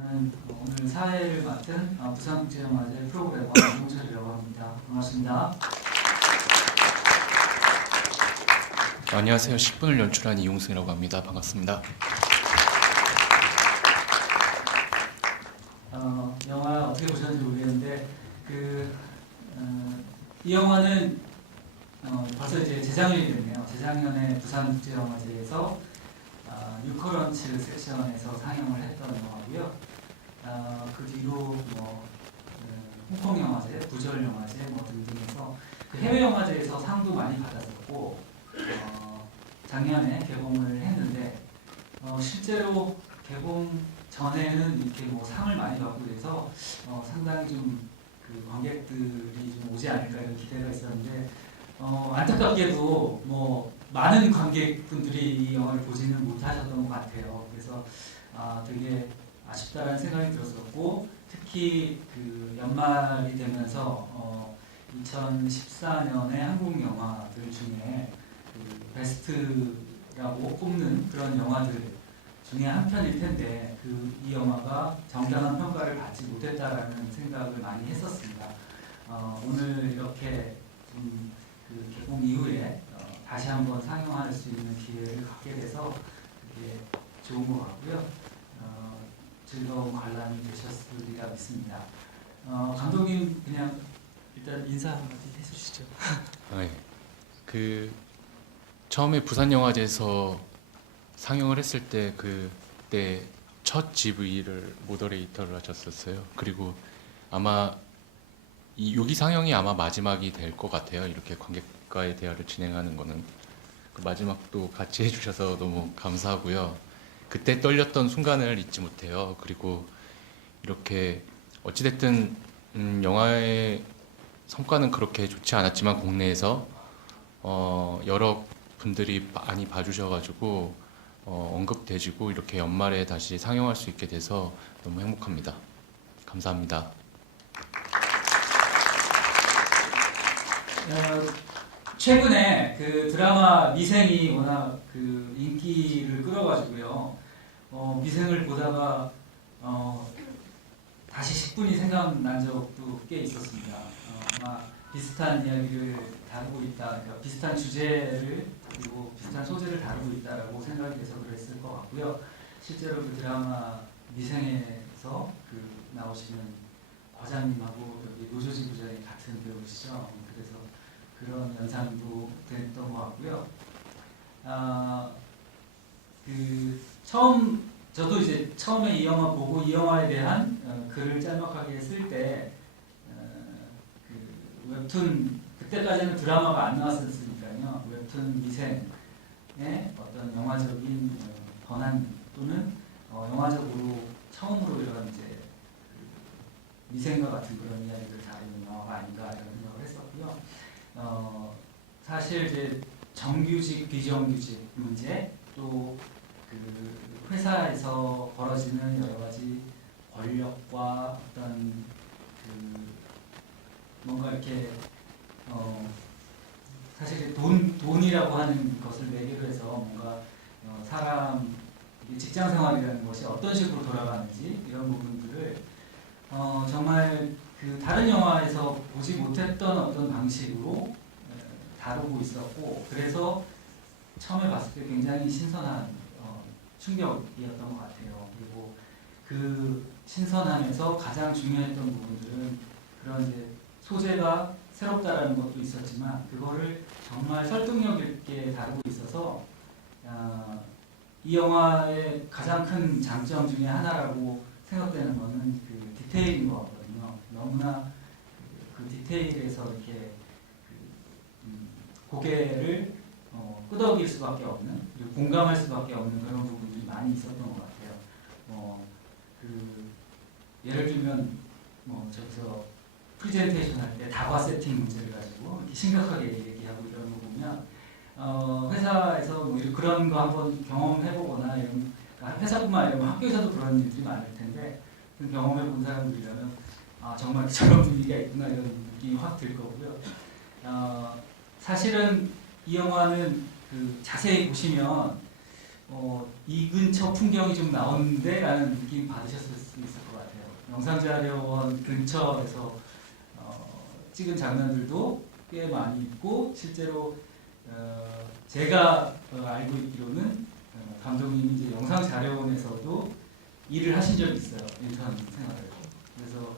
저는 오늘 사회를 맡은 부산국제영화제 프로그래머 이용철이라고 합니다. 반갑습니다. 안녕하세요. 10분을 연출한 이용승이라고 합니다. 반갑습니다. 영화 어떻게 보셨는지 모르겠는데 이 영화는 벌써 이제 재작년이 됐네요. 재작년에 부산국제영화제에서 뉴커런츠 섹션에서 상영을 했던 영화고요. 그 뒤로 홍콩 영화제, 부절 영화제 등등해서 그 해외 영화제에서 상도 많이 받았었고 작년에 개봉을 했는데 실제로 개봉 전에는 이렇게 상을 많이 받고 그래서 상당히 좀 그 관객들이 좀 오지 않을까 이런 기대가 있었는데 안타깝게도 많은 관객분들이 이 영화를 보지는 못하셨던 것 같아요. 그래서 되게 아쉽다라는 생각이 들었었고 특히 그 연말이 되면서 2014년의 한국 영화들 중에 그 베스트라고 꼽는 그런 영화들 중에 한 편일 텐데 이 영화가 정당한 평가를 받지 못했다라는 생각을 많이 했었습니다. 오늘 이렇게 그 개봉 이후에 다시 한번 상영할 수 있는 기회를 갖게 돼서 되게 좋은 것 같고요. 즐거운 관람이 되셨으리라 믿습니다. 감독님 그냥 일단 인사 한마디 해주시죠. 네. 그 처음에 부산영화제에서 상영을 했을 때 그때 첫 GV를 모더레이터를 하셨었어요. 그리고 아마 여기 상영이 아마 마지막이 될 것 같아요. 이렇게 관객과의 대화를 진행하는 거는 그 마지막도 같이 해주셔서 너무 감사하고요. 그때 떨렸던 순간을 잊지 못해요. 그리고 이렇게 어찌됐든 영화의 성과는 그렇게 좋지 않았지만 국내에서 여러 분들이 많이 봐주셔가지고 언급되지고 이렇게 연말에 다시 상영할 수 있게 돼서 너무 행복합니다. 감사합니다. 최근에 그 드라마 미생이 워낙 그 인기를 끌어가지고요. 미생을 보다가 다시 10분이 생각난 적도 꽤 있었습니다. 아마 비슷한 이야기를 다루고 있다, 그러니까 비슷한 주제를 그리고 비슷한 소재를 다루고 있다라고 생각이 돼서 그랬을 것 같고요. 실제로 그 드라마 미생에서 그 나오시는 과장님하고 여기 노조지 부장이 같은 배우시죠. 그래서 그런 연상도 됐던 것 같고요. 저도 이제 처음에 이 영화 보고 이 영화에 대한 글을 짤막하게 쓸 때 그 웹툰 그때까지는 드라마가 안 나왔었으니까요. 웹툰 미생의 어떤 영화적인 번안 또는 영화적으로 처음으로 이런 이제 미생과 같은 그런 이야기를 다루는 영화가 아닌가 이런 생각을 했었고요. 사실 이제 정규직, 비정규직 문제 또 그 회사에서 벌어지는 여러 가지 권력과 어떤 그 뭔가 이렇게 사실 돈이라고 하는 것을 매개로 해서 뭔가 사람 직장 생활이라는 것이 어떤 식으로 돌아가는지 이런 부분들을 정말 그 다른 영화에서 보지 못했던 어떤 방식으로 다루고 있었고 그래서 처음에 봤을 때 굉장히 신선한 충격이었던 것 같아요. 그리고 그 신선함에서 가장 중요했던 부분들은 그런 이제 소재가 새롭다라는 것도 있었지만 그거를 정말 설득력 있게 다루고 있어서 이 영화의 가장 큰 장점 중에 하나라고 생각되는 것은 그 디테일인 것 같거든요. 너무나 그 디테일에서 이렇게 고개를 끄덕일 수밖에 없는 그리고 공감할 수밖에 없는 그런 부분들이 많이 있었던 것 같아요. 예를 들면 저기서 프레젠테이션 할 때 다과 세팅 문제를 가지고 이렇게 심각하게 얘기하고 이런 거 보면 회사에서 그런 거 한번 경험해보거나 이런 회사뿐만 아니라 학교에서도 그런 일들이 많을 텐데 그 경험해본 사람들이라면 정말 저런 분위기가 있구나 이런 느낌이 확 들 거고요. 사실은 이 영화는 그 자세히 보시면 이 근처 풍경이 좀 나오는데 라는 느낌 받으셨을 수 있을 것 같아요. 영상자료원 근처에서 찍은 장면들도 꽤 많이 있고 실제로 제가 알고 있기로는 감독님이 이제 영상자료원에서도 일을 하신 적이 있어요. 인턴 생활을. 그래서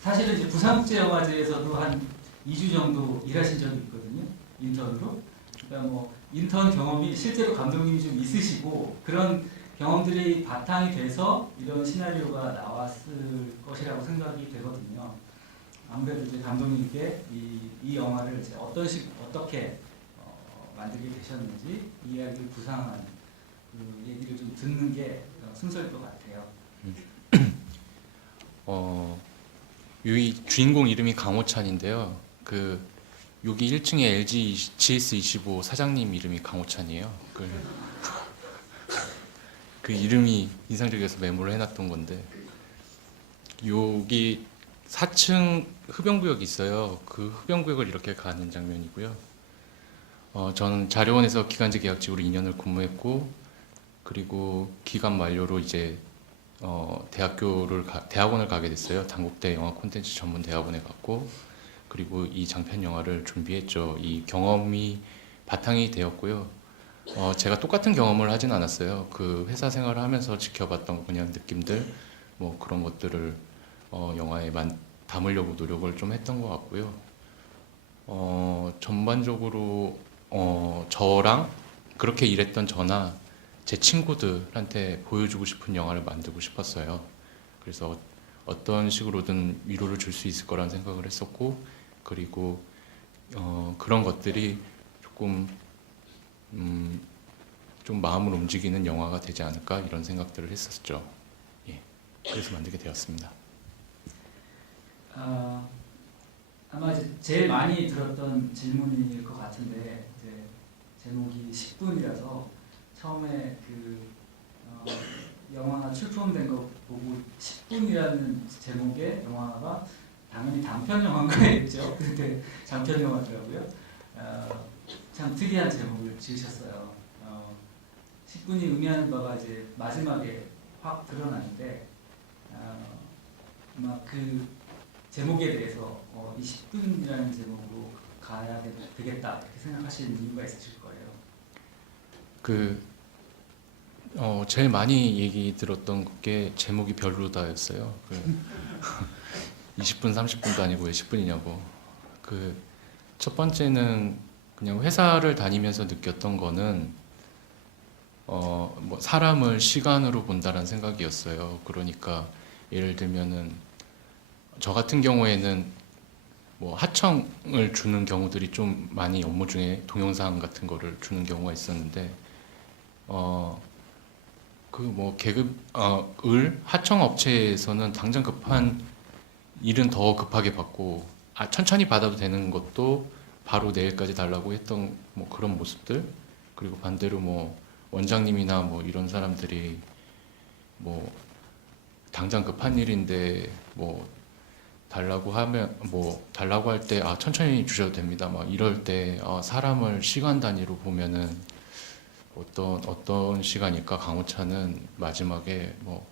사실은 이제 부산국제영화제에서도 한 2주 정도 일하신 적이 있거든요. 인턴으로. 그러니까 뭐 인턴 경험이 실제로 감독님이 좀 있으시고 그런 경험들이 바탕이 돼서 이런 시나리오가 나왔을 것이라고 생각이 되거든요. 아무래도 이제 감독님께 이 영화를 이제 어떻게 만들게 되셨는지 이 이야기를 구상한 그 얘기를 좀 듣는 게 순서일 것 같아요. 이 주인공 이름이 강호찬인데요. 여기 1층에 LG GS25 사장님 이름이 강호찬이에요. 그 이름이 인상적이어서 메모를 해놨던 건데 여기 4층 흡연구역이 있어요. 그 흡연구역을 이렇게 가는 장면이고요. 저는 자료원에서 기간제 계약직으로 2년을 근무했고 그리고 기간 만료로 이제 대학원을 가게 됐어요. 단국대 영화 콘텐츠 전문 대학원에 갔고 그리고 이 장편 영화를 준비했죠. 이 경험이 바탕이 되었고요. 제가 똑같은 경험을 하진 않았어요. 그 회사 생활을 하면서 지켜봤던 그냥 느낌들 뭐 그런 것들을 영화에 담으려고 노력을 좀 했던 것 같고요. 전반적으로 저랑 그렇게 일했던 저나 제 친구들한테 보여주고 싶은 영화를 만들고 싶었어요. 그래서 어떤 식으로든 위로를 줄 수 있을 거라는 생각을 했었고 그리고 그런 것들이 조금 좀 마음을 움직이는 영화가 되지 않을까 이런 생각들을 했었죠. 예, 그래서 만들게 되었습니다. 아마 이제 제일 많이 들었던 질문일 것 같은데 이제 제목이 10분이라서 처음에 영화 출품된 거 보고 10분이라는 제목의 영화가 당연히 단편 영화인가 했죠. 근데 장편 영화더라고요. 참 특이한 제목을 지으셨어요. 10분이 의미하는 바가 이제 마지막에 확 드러나는데 아마 그 제목에 대해서 이 10분이라는 제목으로 가야 되겠다 이렇게 생각하시는 이유가 있으실 거예요. 제일 많이 얘기 들었던 게 제목이 별로다였어요. 20분, 30분도 아니고 왜 10분이냐고. 첫 번째는 그냥 회사를 다니면서 느꼈던 거는 뭐 사람을 시간으로 본다는 생각이었어요. 그러니까 예를 들면은 저 같은 경우에는 뭐 하청을 주는 경우들이 좀 많이 업무 중에 동영상 같은 거를 주는 경우가 있었는데 하청 업체에서는 당장 급한 일은 더 급하게 받고 천천히 받아도 되는 것도 바로 내일까지 달라고 했던 뭐 그런 모습들 그리고 반대로 뭐 원장님이나 뭐 이런 사람들이 뭐 당장 급한 일인데 뭐 달라고 할 때 천천히 주셔도 됩니다. 막 이럴 때 사람을 시간 단위로 보면은 어떤 시간일까 강호찬은 마지막에 뭐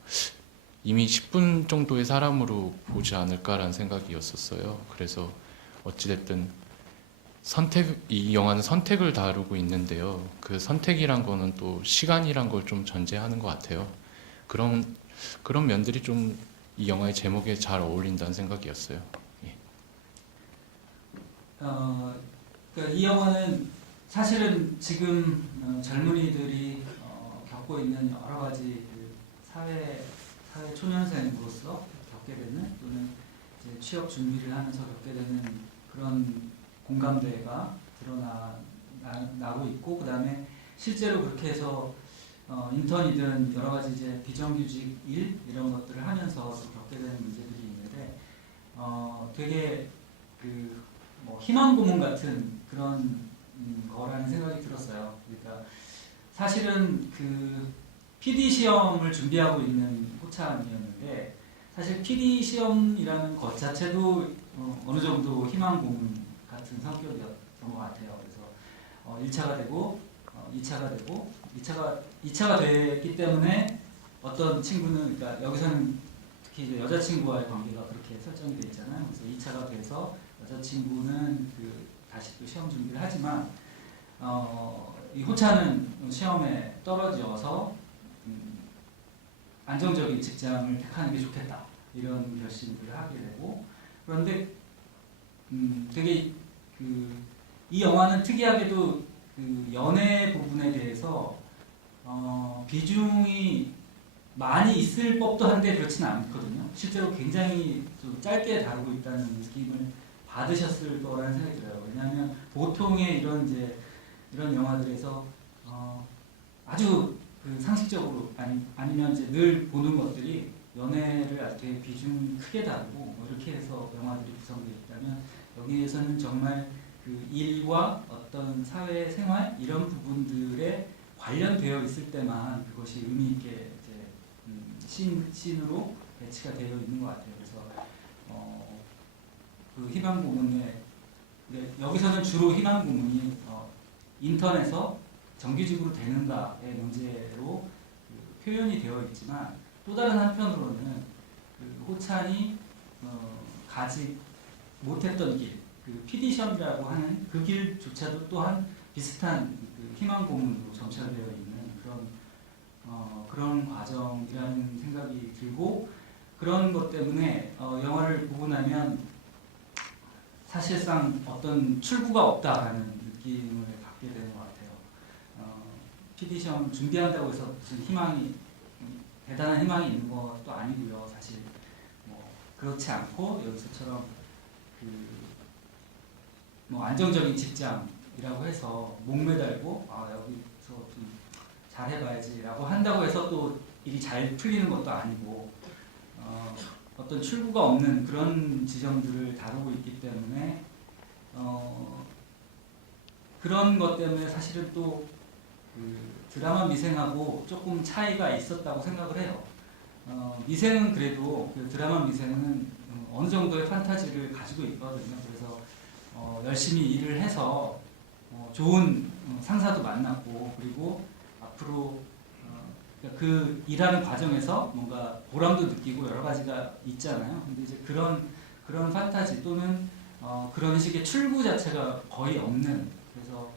이미 10분 정도의 사람으로 보지 않을까라는 생각이었었어요. 그래서 어찌됐든 이 영화는 선택을 다루고 있는데요. 그 선택이란 거는 또 시간이란 걸 좀 전제하는 것 같아요. 그런 면들이 좀 이 영화의 제목에 잘 어울린다는 생각이었어요. 예. 그러니까 이 영화는 사실은 지금 젊은이들이 겪고 있는 여러 가지 사회 초년생으로서 겪게 되는 또는 이제 취업 준비를 하면서 겪게 되는 그런 공감대가 드러나고 있고 그다음에 실제로 그렇게 해서 인턴이든 여러 가지 이제 비정규직 일 이런 것들을 하면서 겪게 되는 문제들이 있는데 되게 뭐 희망 고문 같은 그런 거라는 생각이 들었어요. 그러니까 사실은 PD 시험을 준비하고 있는 호참이었는데 사실 PD 시험이라는 것 자체도 어느 정도 희망 고문 같은 성격이었던 것 같아요. 그래서 1차가 되고 2차가 되고 2차가 됐기 때문에 어떤 친구는 그러니까 여기서는 특히 이제 여자친구와의 관계가 그렇게 설정이 돼 있잖아요. 그래서 2차가 돼서 여자친구는 다시 또 시험 준비를 하지만 이 호차는 시험에 떨어져서 안정적인 직장을 택하는 게 좋겠다 이런 결심을 하게 되고 그런데 되게 이 영화는 특이하게도 연애 부분에 대해서 비중이 많이 있을 법도 한데 그렇지는 않거든요. 실제로 굉장히 좀 짧게 다루고 있다는 느낌을 받으셨을 거라는 생각이 들어요. 왜냐하면 보통의 이런 영화들에서 아주 상식적으로 아니면 이제 늘 보는 것들이 연애를 아주 되게 비중이 크게 다루고 뭐 이렇게 해서 영화들이 구성되어 있다면 여기에서는 정말 일과 어떤 사회 생활 이런 부분들에 관련되어 있을 때만 그것이 의미 있게 이제 씬으로 배치가 되어 있는 것 같아요. 그래서 희망 고문에 여기서는 주로 희망 고문이 인턴에서 정규직으로 되는가의 문제로 표현이 되어 있지만 또 다른 한편으로는 호찬이 가지 못했던 길, 피디션이라고 하는 그 길조차도 또한 비슷한 희망 고문으로 점철되어 있는 그런 과정이라는 생각이 들고 그런 것 때문에 영화를 보고 나면 사실상 어떤 출구가 없다라는 느낌을 받게 되는 것 같아요. PD 시험 준비한다고 해서 무슨 대단한 희망이 있는 것도 아니고요. 사실 뭐 그렇지 않고 여기서처럼 뭐 안정적인 직장이라고 해서 목매달고 여기서 좀 잘해봐야지라고 한다고 해서 또 일이 잘 풀리는 것도 아니고 어떤 출구가 없는 그런 지점들을 다루고 있기 때문에 그런 것 때문에 사실은 또 드라마 미생하고 조금 차이가 있었다고 생각을 해요. 미생은 그래도 드라마 미생은 어느 정도의 판타지를 가지고 있거든요. 그래서 열심히 일을 해서 좋은 상사도 만났고 그리고 앞으로 그 일하는 과정에서 뭔가 보람도 느끼고 여러 가지가 있잖아요. 근데 이제 그런 판타지 또는 그런 식의 출구 자체가 거의 없는 그래서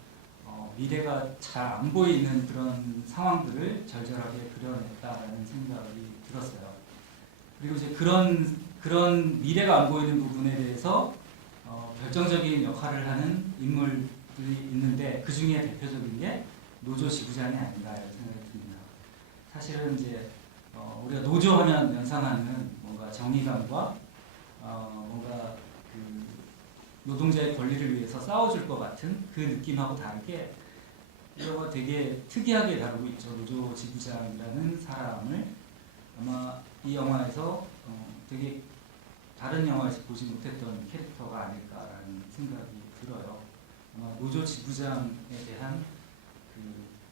미래가 잘 안 보이는 그런 상황들을 절절하게 그려냈다라는 생각이 들었어요. 그리고 이제 그런 미래가 안 보이는 부분에 대해서 결정적인 역할을 하는 인물들이 있는데 그 중에 대표적인 게 노조 지부장이 아닌가 이런 생각이 듭니다. 사실은 이제 우리가 노조하면 연상하는 뭔가 정의감과 뭔가 노동자의 권리를 위해서 싸워줄 것 같은 그 느낌하고 다르게 이 영화 되게 특이하게 다루고 있죠. 노조 지부장이라는 사람을 아마 이 영화에서 되게 다른 영화에서 보지 못했던 캐릭터가 아닐까라는 생각이 들어요. 아마 노조 지부장에 대한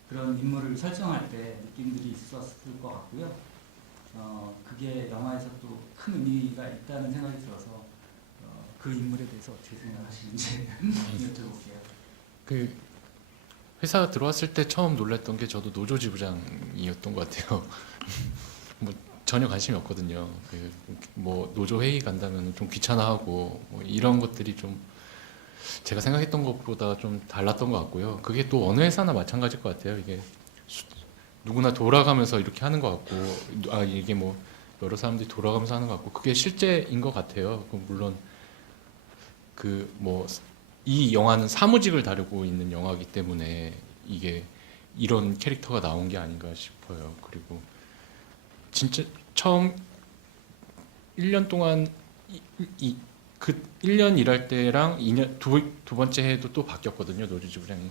그런 인물을 설정할 때 느낌들이 있었을 것 같고요. 그게 영화에서 또 큰 의미가 있다는 생각이 들어서 그 인물에 대해서 어떻게 생각하시는지 여쭤볼게요. 회사 들어왔을 때 처음 놀랐던 게 저도 노조 지부장이었던 것 같아요. 뭐 전혀 관심이 없거든요. 뭐 노조 회의 간다면 좀 귀찮아하고 뭐 이런 것들이 좀 제가 생각했던 것보다 좀 달랐던 것 같고요. 그게 또 어느 회사나 마찬가지일 것 같아요. 이게 누구나 돌아가면서 이렇게 하는 것 같고, 이게 뭐 여러 사람들이 돌아가면서 하는 것 같고, 그게 실제인 것 같아요. 물론 이 영화는 사무직을 다루고 있는 영화이기 때문에 이게 이런 캐릭터가 나온 게 아닌가 싶어요. 그리고 진짜 처음 1년 동안 그 1년 일할 때랑 2년 두 번째 해도 또 바뀌었거든요. 노조지부장이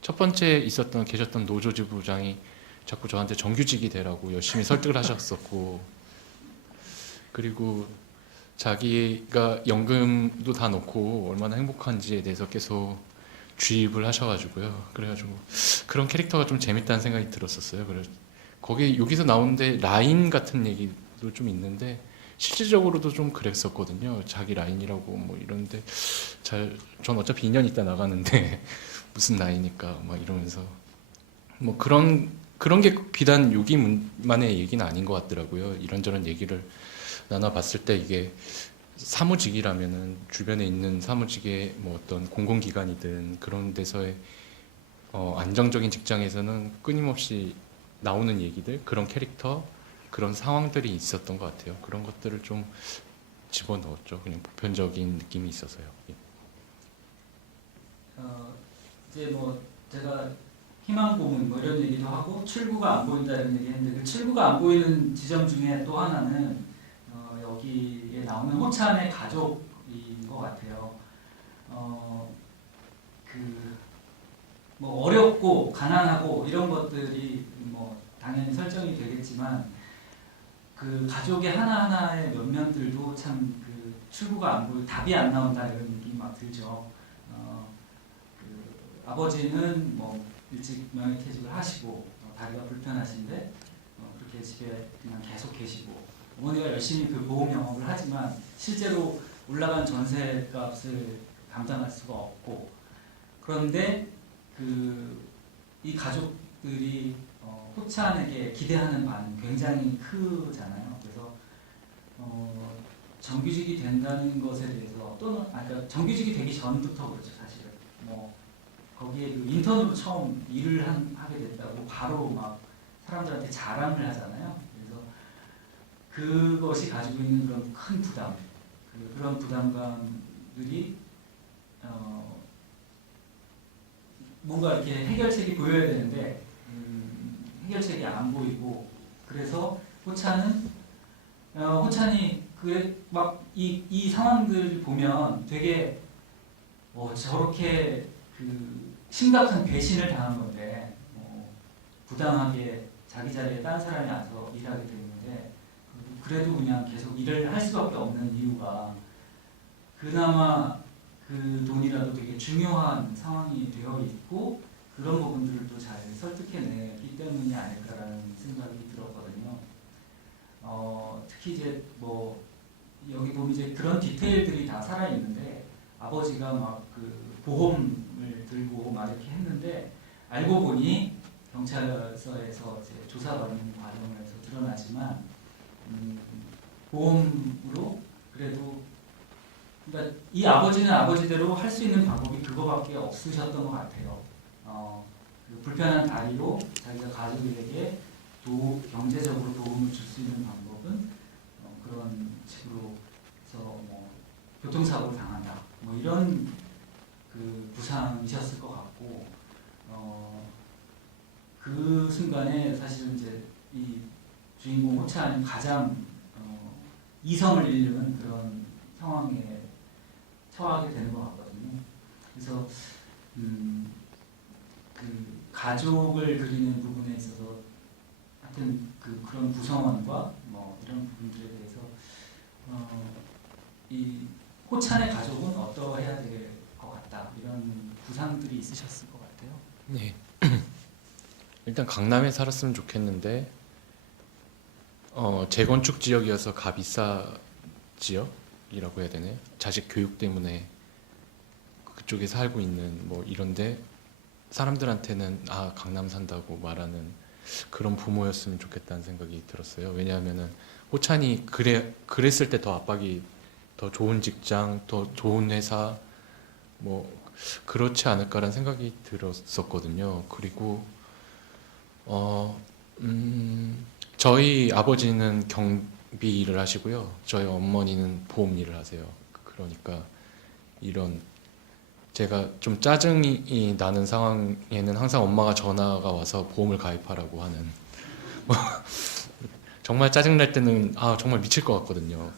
첫 번째 계셨던 노조지부장이 자꾸 저한테 정규직이 되라고 열심히 설득을 하셨었고, 그리고 자기가 연금도 다 넣고 얼마나 행복한지에 대해서 계속 주입을 하셔가지고요. 그래가지고 그런 캐릭터가 좀 재밌다는 생각이 들었었어요. 그래서 여기서 나오는데 라인 같은 얘기도 좀 있는데 실질적으로도 좀 그랬었거든요. 자기 라인이라고 뭐 이런데 전 어차피 2년 있다 나가는데 무슨 라인이니까 막 이러면서 뭐 그런 게 비단 여기만의 얘기는 아닌 것 같더라고요. 이런저런 얘기를 나눠봤을 때 이게 사무직이라면은 주변에 있는 사무직의 뭐 어떤 공공기관이든 그런 데서의 안정적인 직장에서는 끊임없이 나오는 얘기들, 그런 캐릭터, 그런 상황들이 있었던 것 같아요. 그런 것들을 좀 집어넣었죠. 그냥 보편적인 느낌이 있어서요. 예. 이제 뭐 제가 희망 고문 뭐 이런 얘기도 하고 출구가 안 보인다 이런 얘기 했는데 그 출구가 안 보이는 지점 중에 또 하나는 여기에 나오는 호찬의 가족인 것 같아요. 그 뭐 어렵고 가난하고 이런 것들이 뭐 당연히 설정이 되겠지만 그 가족의 하나하나의 면면들도 참 그 출구가 안 보이 답이 안 나온다 이런 느낌이 막 들죠. 그 아버지는 뭐 일찍 명예퇴직을 하시고 다리가 불편하신데 그렇게 집에 그냥 계속 계시고 어머니가 열심히 그 보험 영업을 하지만 실제로 올라간 전세값을 감당할 수가 없고 그런데 이 가족들이 호찬에게 기대하는 바는 굉장히 크잖아요. 그래서 정규직이 된다는 것에 대해서 또는 그러니까 정규직이 되기 전부터 그렇죠 사실은. 뭐 거기에 그 인턴으로 처음 일을 하게 됐다고 바로 막 사람들한테 자랑을 하잖아요. 그래서 그것이 가지고 있는 그런 큰 부담, 그런 부담감들이 뭔가 이렇게 해결책이 보여야 되는데 해결책이 안 보이고 그래서 호찬이 그래 막 이 상황들 보면 되게 저렇게 그 심각한 배신을 당한 건데 부당하게 자기 자리에 딴 사람이 와서 일하게 됐는데 그래도 그냥 계속 일을 할 수밖에 없는 이유가 그나마 그 돈이라도 되게 중요한 상황이 되어 있고 그런 부분들을 또 잘 설득해내기 때문이 아닐까라는 생각이 들었거든요. 특히 이제 뭐 여기 보면 이제 그런 디테일들이 다 살아 있는데 아버지가 막 그 보험을 들고 막 이렇게 했는데 알고 보니 경찰서에서 이제 조사받는 과정에서 드러나지만 보험으로 그래도 그러니까 이 아버지는 아버지대로 할 수 있는 방법이 그거밖에 없으셨던 것 같아요. 그 불편한 다리로 자기가 가족에게 경제적으로 도움을 줄 수 있는 방법은 그런 식으로 해서 뭐 교통사고를 당한다. 뭐 이런 그 부상이셨을 것 같고 그 순간에 사실은 이제 이 주인공 호찬이 가장 이성을 잃는 그런 상황에 처하게 되는 것 같거든요. 그래서 그 가족을 그리는 부분에 있어서 하여튼 그런 구성원과 뭐 이런 부분들에 대해서 이 호찬의 가족은 어떠해야 될 것 같다 이런 구상들이 있으셨을 것 같아요. 네. 일단 강남에 살았으면 좋겠는데 재건축 지역이어서 가비싸 지역이라고 해야 되나요? 자식 교육 때문에 그쪽에 살고 있는 뭐 이런데 사람들한테는 강남 산다고 말하는 그런 부모였으면 좋겠다는 생각이 들었어요. 왜냐하면은 호찬이 그랬을 때 더 압박이 더 좋은 직장, 더 좋은 회사 뭐 그렇지 않을까라는 생각이 들었었거든요. 그리고 저희 아버지는 경비 일을 하시고요. 저희 어머니는 보험 일을 하세요. 그러니까 이런 제가 좀 짜증이 나는 상황에는 항상 엄마가 전화가 와서 보험을 가입하라고 하는 정말 짜증날 때는 정말 미칠 것 같거든요.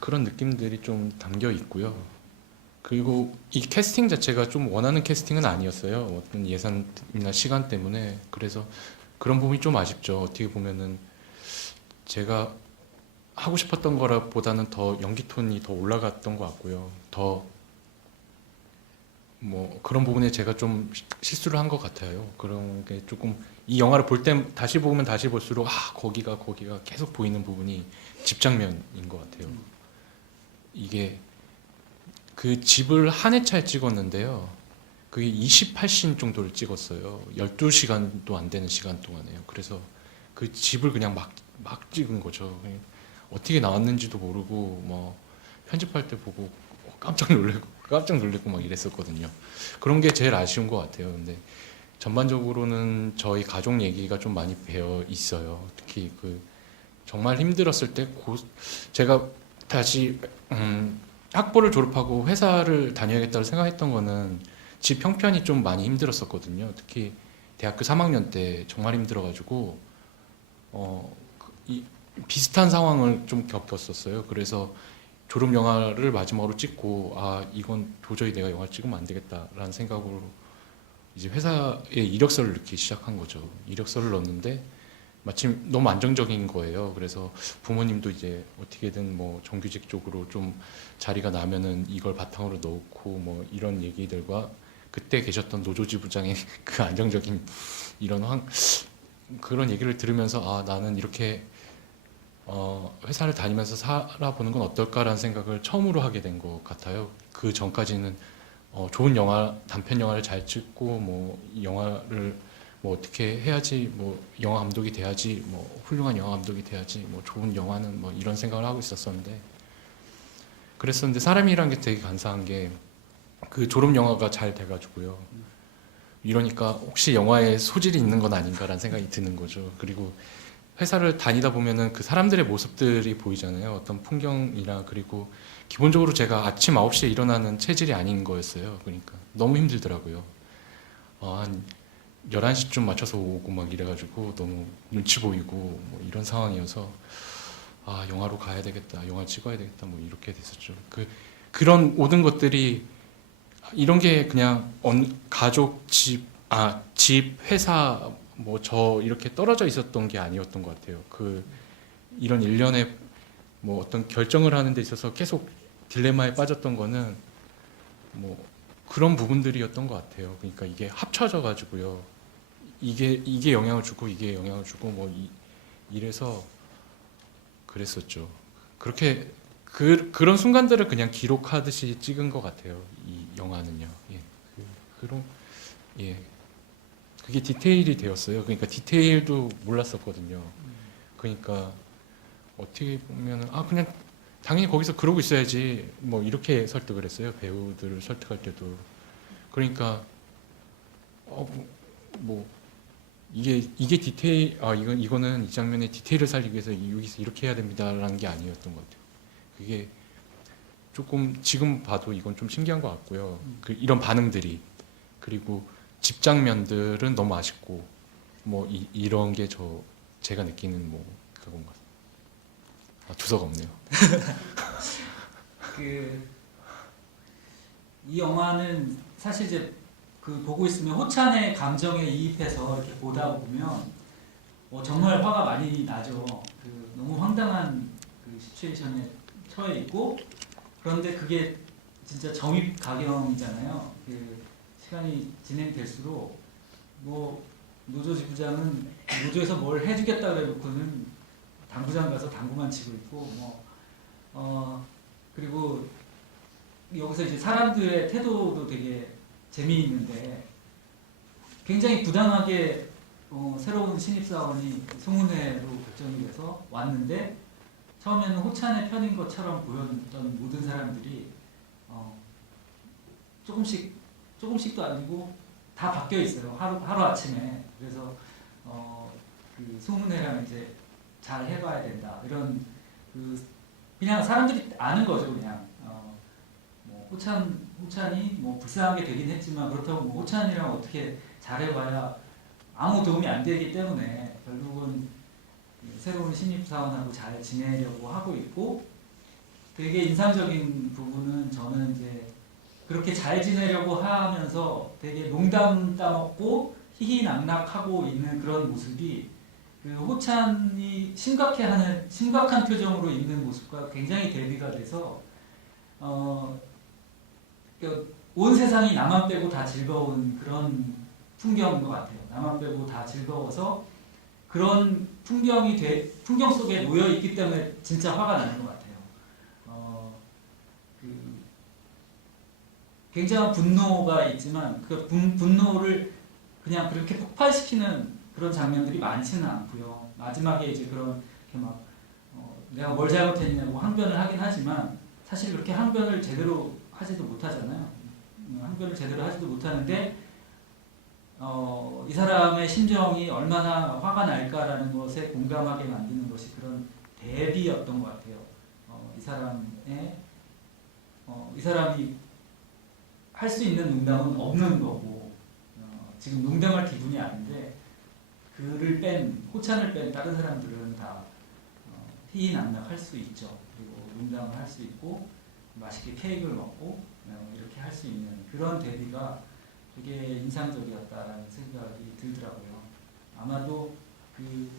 그런 느낌들이 좀 담겨 있고요. 그리고 이 캐스팅 자체가 좀 원하는 캐스팅은 아니었어요. 어떤 예산이나 시간 때문에. 그래서 그런 부분이 좀 아쉽죠. 어떻게 보면은 제가 하고 싶었던 거라 보다는 더 연기 톤이 더 올라갔던 것 같고요. 더 뭐 그런 부분에 제가 좀 실수를 한 것 같아요. 그런 게 조금 이 영화를 볼 때 다시 보면 다시 볼수록 거기가 계속 보이는 부분이 집장면인 것 같아요. 이게 그 집을 한 해 차에 찍었는데요. 그게 28신 정도를 찍었어요. 12시간도 안 되는 시간 동안에요. 그래서 그 집을 그냥 막 찍은 거죠. 어떻게 나왔는지도 모르고 뭐 편집할 때 보고 깜짝 놀래고 막 이랬었거든요. 그런 게 제일 아쉬운 것 같아요. 근데 전반적으로는 저희 가족 얘기가 좀 많이 배어 있어요. 특히 그 정말 힘들었을 때 제가 다시 학부를 졸업하고 회사를 다녀야겠다고 생각했던 거는 집 형편이 좀 많이 힘들었었거든요. 특히 대학교 3학년 때 정말 힘들어가지고 비슷한 상황을 좀 겪었었어요. 그래서 졸업 영화를 마지막으로 찍고 이건 도저히 내가 영화를 찍으면 안 되겠다라는 생각으로 이제 회사에 이력서를 넣기 시작한 거죠. 이력서를 넣었는데 마침 너무 안정적인 거예요. 그래서 부모님도 이제 어떻게든 뭐 정규직 쪽으로 좀 자리가 나면은 이걸 바탕으로 넣고 뭐 이런 얘기들과 그때 계셨던 노조지부장의 그 안정적인 이런 그런 얘기를 들으면서 나는 이렇게 회사를 다니면서 살아보는 건 어떨까라는 생각을 처음으로 하게 된 것 같아요. 그 전까지는 좋은 영화, 단편 영화를 잘 찍고 뭐 영화를 뭐 어떻게 해야지, 뭐 영화 감독이 돼야지, 뭐 훌륭한 영화 감독이 돼야지, 뭐 좋은 영화는 뭐 이런 생각을 하고 있었었는데 그랬었는데 사람이란 게 되게 간사한 게 그 졸업 영화가 잘 돼가지고요. 이러니까 혹시 영화에 소질이 있는 건 아닌가라는 생각이 드는 거죠. 그리고 회사를 다니다 보면은 그 사람들의 모습들이 보이잖아요. 어떤 풍경이나 그리고 기본적으로 제가 아침 9시에 일어나는 체질이 아닌 거였어요. 그러니까 너무 힘들더라고요. 한 11시쯤 맞춰서 오고 막 이래가지고 너무 눈치 보이고 뭐 이런 상황이어서 영화로 가야 되겠다, 영화 찍어야 되겠다, 뭐 이렇게 됐었죠. 그런 모든 것들이 이런 게 그냥 가족, 집, 회사, 뭐 저 이렇게 떨어져 있었던 게 아니었던 것 같아요. 이런 일련의 뭐 어떤 결정을 하는 데 있어서 계속 딜레마에 빠졌던 거는 뭐 그런 부분들이었던 것 같아요. 그러니까 이게 합쳐져 가지고요. 이게 영향을 주고 이게 영향을 주고 뭐 이래서 그랬었죠. 그렇게 그런 순간들을 그냥 기록하듯이 찍은 것 같아요. 이 영화는요. 예. 그런 예. 그게 디테일이 되었어요. 그러니까 디테일도 몰랐었거든요. 그러니까 어떻게 보면은 그냥 당연히 거기서 그러고 있어야지 뭐 이렇게 설득을 했어요. 배우들을 설득할 때도. 그러니까 뭐 이게 디테일 이거는 이 장면의 디테일을 살리기 위해서 여기서 이렇게 해야 됩니다라는 게 아니었던 것 같아요. 그게 조금 지금 봐도 이건 좀 신기한 것 같고요. 이런 반응들이 그리고 집 장면들은 너무 아쉽고 뭐 이런 게 제가 느끼는 뭐 그건 것 같아요. 두서가 없네요. 이 영화는 사실 이제 보고 있으면 호찬의 감정에 이입해서 이렇게 보다 보면 정말 화가 많이 나죠. 너무 황당한 시츄에이션에 처해 있고 그런데 그게 진짜 정입가경이잖아요. 시간이 진행될수록 뭐 노조 지부장은 노조에서 뭘 해주겠다 그래놓고는 당구장 가서 당구만 치고 있고 그리고 여기서 이제 사람들의 태도도 되게 재미있는데 굉장히 부당하게 새로운 신입사원이 송은회로 결정이 돼서 왔는데 처음에는 호찬의 편인 것처럼 보였던 모든 사람들이 조금씩도 아니고 다 바뀌어 있어요. 하루 아침에. 그래서 송은혜랑 이제 잘 해봐야 된다. 이런 그냥 사람들이 아는 거죠. 그냥 뭐 호찬이 뭐 불쌍하게 되긴 했지만 그렇다고 뭐 호찬이랑 어떻게 잘해봐야 아무 도움이 안 되기 때문에 결국은 새로운 신입사원하고 잘 지내려고 하고 있고 되게 인상적인 부분은 저는 이제 그렇게 잘 지내려고 하면서 되게 농담 따먹고 희희낙낙하고 있는 그런 모습이 호찬이 심각한 표정으로 있는 모습과 굉장히 대비가 돼서 온 세상이 나만 빼고 다 즐거운 그런 풍경인 것 같아요. 나만 빼고 다 즐거워서 그런 풍경 속에 놓여 있기 때문에 진짜 화가 나는 것 같아요. 굉장한 분노가 있지만 그 분노를 그냥 그렇게 폭발시키는 그런 장면들이 많지는 않고요. 마지막에 이제 그런 이렇게 막 내가 뭘 잘못했냐고 항변을 하긴 하지만 사실 그렇게 항변을 제대로 하지도 못하잖아요. 항변을 제대로 하지도 못하는데 이 사람의 심정이 얼마나 화가 날까라는 것에 공감하게 만드는 것이 그런 대비였던 것 같아요. 이 사람이 할 수 있는 농담은 없는 거고 지금 농담할 기분이 아닌데 그를 뺀 호찬을 뺀 다른 사람들은 다 희희낙낙할 수 있죠. 그리고 농담을 할 수 있고 맛있게 케이크를 먹고 이렇게 할 수 있는 그런 대비가 되게 인상적이었다라는 생각이 들더라고요. 아마도 그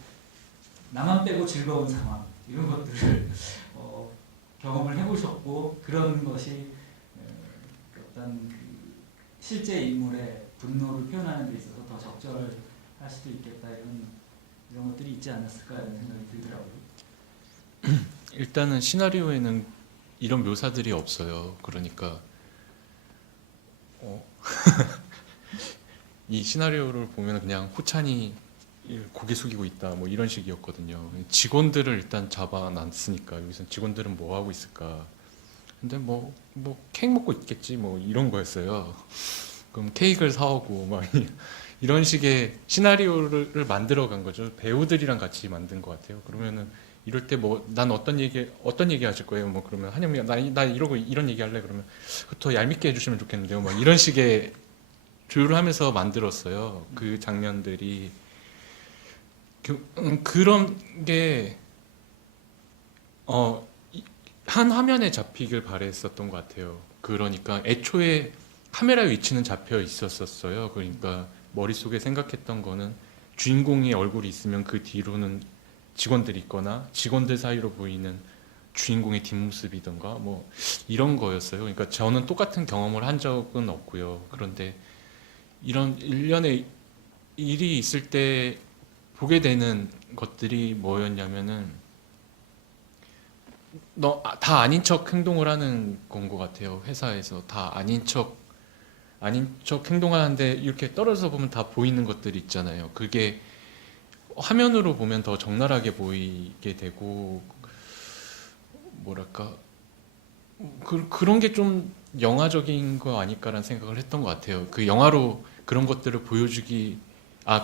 나만 빼고 즐거운 상황 이런 것들을 경험을 해보셨고 그런 것이 어떤 그 실제 인물의 분노를 표현하는 데 있어서 더 적절할 수도 있겠다 이런 것들이 있지 않았을까 이런 생각이 들더라고요. 일단은 시나리오에는 이런 묘사들이 없어요. 그러니까 이 시나리오를 보면 그냥 호찬이 고개 숙이고 있다 뭐 이런 식이었거든요. 직원들을 일단 잡아놨으니까 여기서 직원들은 뭐 하고 있을까? 근데 뭐 케이크 먹고 있겠지 뭐 이런 거였어요. 그럼 케이크를 사오고 막 이런 식의 시나리오를 만들어간 거죠. 배우들이랑 같이 만든 것 같아요. 그러면은 이럴 때 뭐 난 어떤 얘기 하실 거예요? 뭐 그러면 한영미가 나 이러고 이런 얘기 할래 그러면 더 얄밉게 해주시면 좋겠는데요. 막 이런 식의 조율을 하면서 만들었어요. 그 장면들이 그런 게 한 화면에 잡히길 바랬었던 것 같아요. 그러니까 애초에 카메라 위치는 잡혀 있었어요. 그러니까 머릿속에 생각했던 거는 주인공의 얼굴이 있으면 그 뒤로는 직원들이 있거나 직원들 사이로 보이는 주인공의 뒷모습이던가 뭐 이런 거였어요. 그러니까 저는 똑같은 경험을 한 적은 없고요. 그런데 이런 일련의 일이 있을 때 보게 되는 것들이 뭐였냐면은 다 아닌 척 행동을 하는 건 것 같아요. 회사에서 다 아닌 척 행동하는데 이렇게 떨어져서 보면 다 보이는 것들이 있잖아요. 그게 화면으로 보면 더 적나라하게 보이게 되고 뭐랄까 그런 게 좀 영화적인 거 아닐까라는 생각을 했던 것 같아요. 그 영화로 그런 것들을 보여주기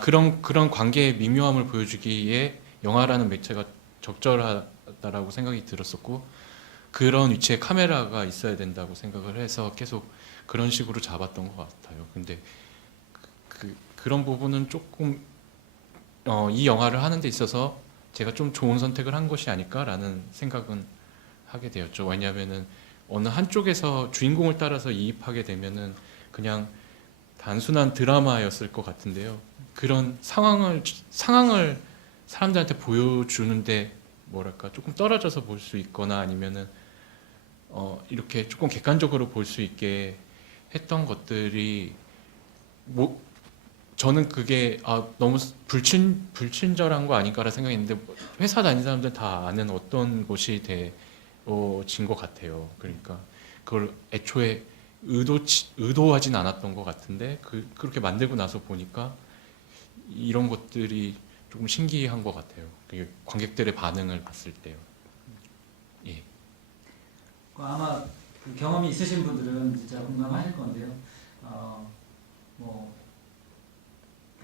그런 관계의 미묘함을 보여주기에 영화라는 매체가 적절하다라고 생각이 들었었고 그런 위치에 카메라가 있어야 된다고 생각을 해서 계속 그런 식으로 잡았던 것 같아요. 근데 그런 부분은 조금 이 영화를 하는 데 있어서 제가 좀 좋은 선택을 한 것이 아닐까라는 생각은 하게 되었죠. 왜냐하면은 어느 한쪽에서 주인공을 따라서 이입하게 되면은 그냥 단순한 드라마였을 것 같은데요. 그런 상황을 사람들한테 보여주는데 뭐랄까 조금 떨어져서 볼 수 있거나 아니면은 이렇게 조금 객관적으로 볼 수 있게 했던 것들이 뭐 저는 그게 너무 불친절한 거 아닌가라 생각했는데 회사 다니는 사람들 다 아는 어떤 곳이 되어진 것 같아요. 그러니까 그걸 애초에 의도하진 않았던 것 같은데 그렇게 만들고 나서 보니까 이런 것들이 조금 신기한 것 같아요. 그게 관객들의 반응을 봤을 때요. 예. 아마 그 경험이 있으신 분들은 진짜 공감하실 건데요. 뭐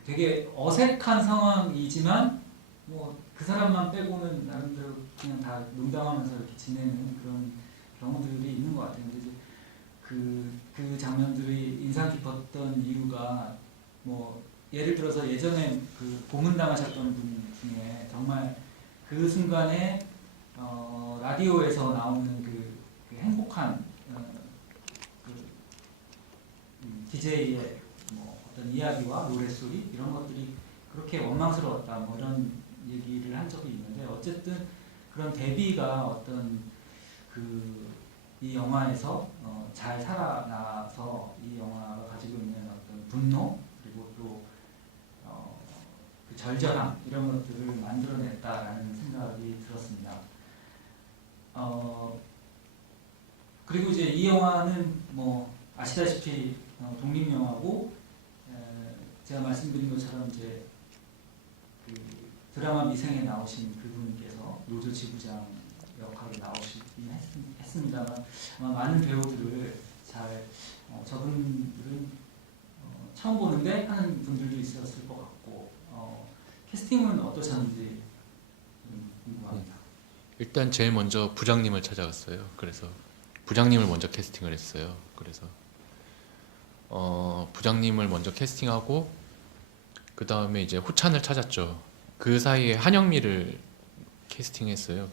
되게 어색한 상황이지만 뭐 그 사람만 빼고는 나름대로 그냥 다 농담하면서 이렇게 지내는 그런 경우들이 있는 것 같아요. 근데 이제 그 장면들이 인상 깊었던 이유가 뭐 예를 들어서 예전에 그 고문당하셨던 분 중에 정말 그 순간에 라디오에서 나오는 그 행복한 DJ의 뭐 어떤 이야기와 노랫소리 이런 것들이 그렇게 원망스러웠다 뭐 이런 얘기를 한 적이 있는데 어쨌든 그런 대비가 어떤 이 영화에서 잘 살아나서 이 영화가 가지고 있는 어떤 분노 그리고 또 그 절절함 이런 것들을 만들어냈다라는 생각이 들었습니다. 그리고 이제 이 영화는 뭐 아시다시피 독립영화고 제가 말씀드린 것처럼 이제 그 드라마 미생에 나오신 그분께서 노조 지부장 역할로 나오시긴 했습니다만 아마 많은 배우들을 잘 저분들은 처음 보는데 하는 분들도 있었을 것 같고 캐스팅은 어떠셨는지 궁금합니다. 일단 제일 먼저 부장님을 찾아갔어요. 그래서 부장님을 먼저 캐스팅을 했어요. 그래서 부장님을 먼저 캐스팅하고 그 다음에 이제 호찬을 찾았죠. 그 사이에 한영미를 캐스팅했어요.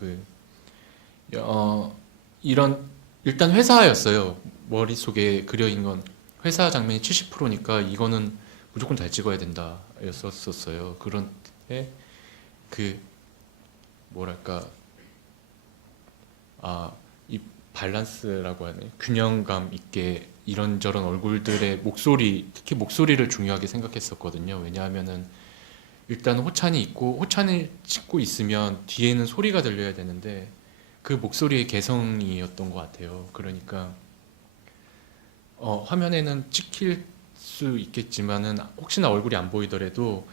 이런 일단 회사였어요. 머릿속에 그려 있는 건 회사 장면이 70%니까 이거는 무조건 잘 찍어야 된다 였었어요. 그런데 그 뭐랄까 이 밸런스라고 하네, 균형감 있게 이런저런 얼굴들의 목소리, 특히 목소리를 중요하게 생각했었거든요. 왜냐하면은 일단 호찬이 있고 호찬을 찍고 있으면 뒤에는 소리가 들려야 되는데 그 목소리의 개성이었던 것 같아요. 그러니까 화면에는 찍힐 수 있겠지만은 혹시나 얼굴이 안 보이더라도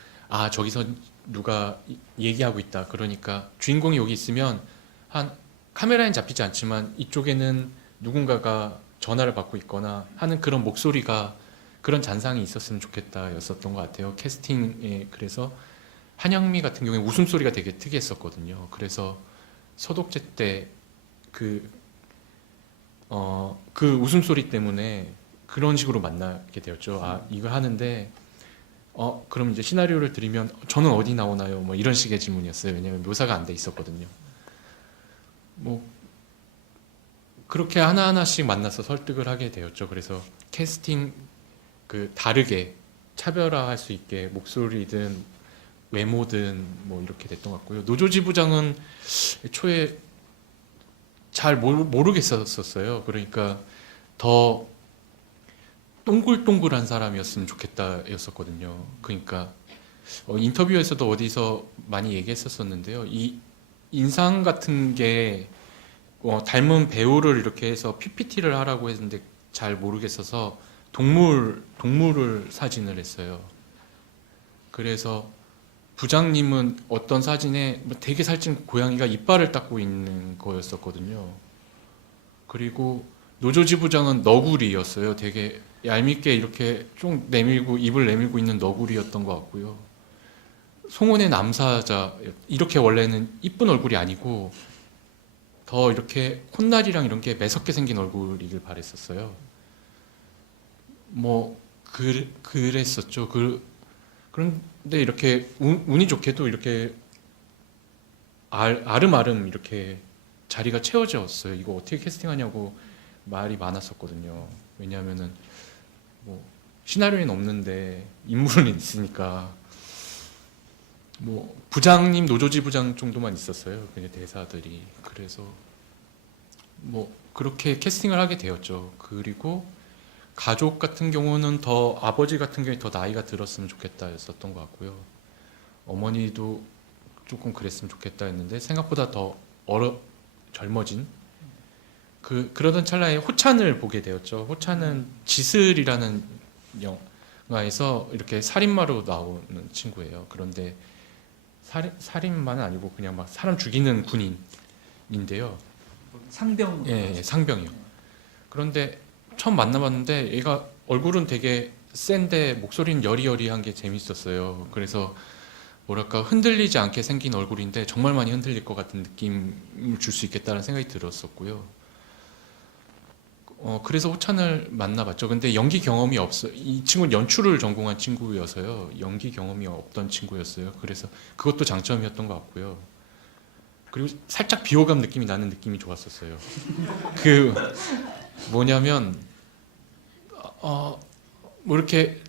저기서 누가 얘기하고 있다. 그러니까 주인공이 여기 있으면 카메라엔 잡히지 않지만 이쪽에는 누군가가 전화를 받고 있거나 하는 그런 목소리가, 그런 잔상이 있었으면 좋겠다 였었던 것 같아요. 캐스팅에. 그래서 한영미 같은 경우에 웃음소리가 되게 특이했었거든요. 그래서 서독제 때 그 웃음소리 때문에 그런 식으로 만나게 되었죠. 이거 하는데 그럼 이제 시나리오를 드리면 저는 어디 나오나요? 뭐 이런 식의 질문이었어요. 왜냐면 묘사가 안 돼 있었거든요. 뭐 그렇게 하나하나씩 만나서 설득을 하게 되었죠. 그래서 캐스팅 다르게 차별화할 수 있게 목소리든 외모든 뭐 이렇게 됐던 것 같고요. 노조지부장은 애초에 잘 모르겠었어요. 그러니까 더 동글동글한 사람이었으면 좋겠다 였었거든요. 그러니까 인터뷰에서도 어디서 많이 얘기했었는데요. 이 인상 같은 게 닮은 배우를 이렇게 해서 PPT를 하라고 했는데 잘 모르겠어서 동물을 사진을 했어요. 그래서 부장님은 어떤 사진에 되게 살찐 고양이가 이빨을 닦고 있는 거였었거든요. 그리고 노조지부장은 너구리였어요. 되게 얄밉게 이렇게 쭉 내밀고 입을 내밀고 있는 너구리였던 것 같고요. 송은의 남사자, 이렇게 원래는 이쁜 얼굴이 아니고 더 이렇게 콧날이랑 이런 게 매섭게 생긴 얼굴이길 바랬었어요. 뭐 그랬었죠. 그런데 이렇게 운이 좋게도 이렇게 아름아름 이렇게 자리가 채워졌어요. 이거 어떻게 캐스팅하냐고 말이 많았었거든요. 왜냐하면은 뭐 시나리오엔 없는데 인물은 있으니까. 뭐 부장님, 노조지부장 정도만 있었어요. 그냥 대사들이. 그래서 뭐 그렇게 캐스팅을 하게 되었죠. 그리고 가족 같은 경우는 아버지 같은 경우에 더 나이가 들었으면 좋겠다 였었던 것 같고요. 어머니도 조금 그랬으면 좋겠다 했는데 생각보다 더 젊어진 그러던 찰나에 호찬을 보게 되었죠. 호찬은 지슬이라는 영화에서 이렇게 살인마로 나오는 친구예요. 그런데 살인마는 아니고 그냥 막 사람 죽이는 군인인데요. 상병. 예, 상병이요. 그런데 처음 만나봤는데 얘가 얼굴은 되게 센데 목소리는 여리여리한 게 재밌었어요. 그래서 뭐랄까 흔들리지 않게 생긴 얼굴인데 정말 많이 흔들릴 것 같은 느낌을 줄 수 있겠다는 생각이 들었었고요. 그래서 호찬을 만나봤죠. 근데 연기 경험이 이 친구는 연출을 전공한 친구여서요. 연기 경험이 없던 친구였어요. 그래서 그것도 장점이었던 것 같고요. 그리고 살짝 비호감 느낌이 나는 느낌이 좋았었어요. 뭐냐면 뭐 이렇게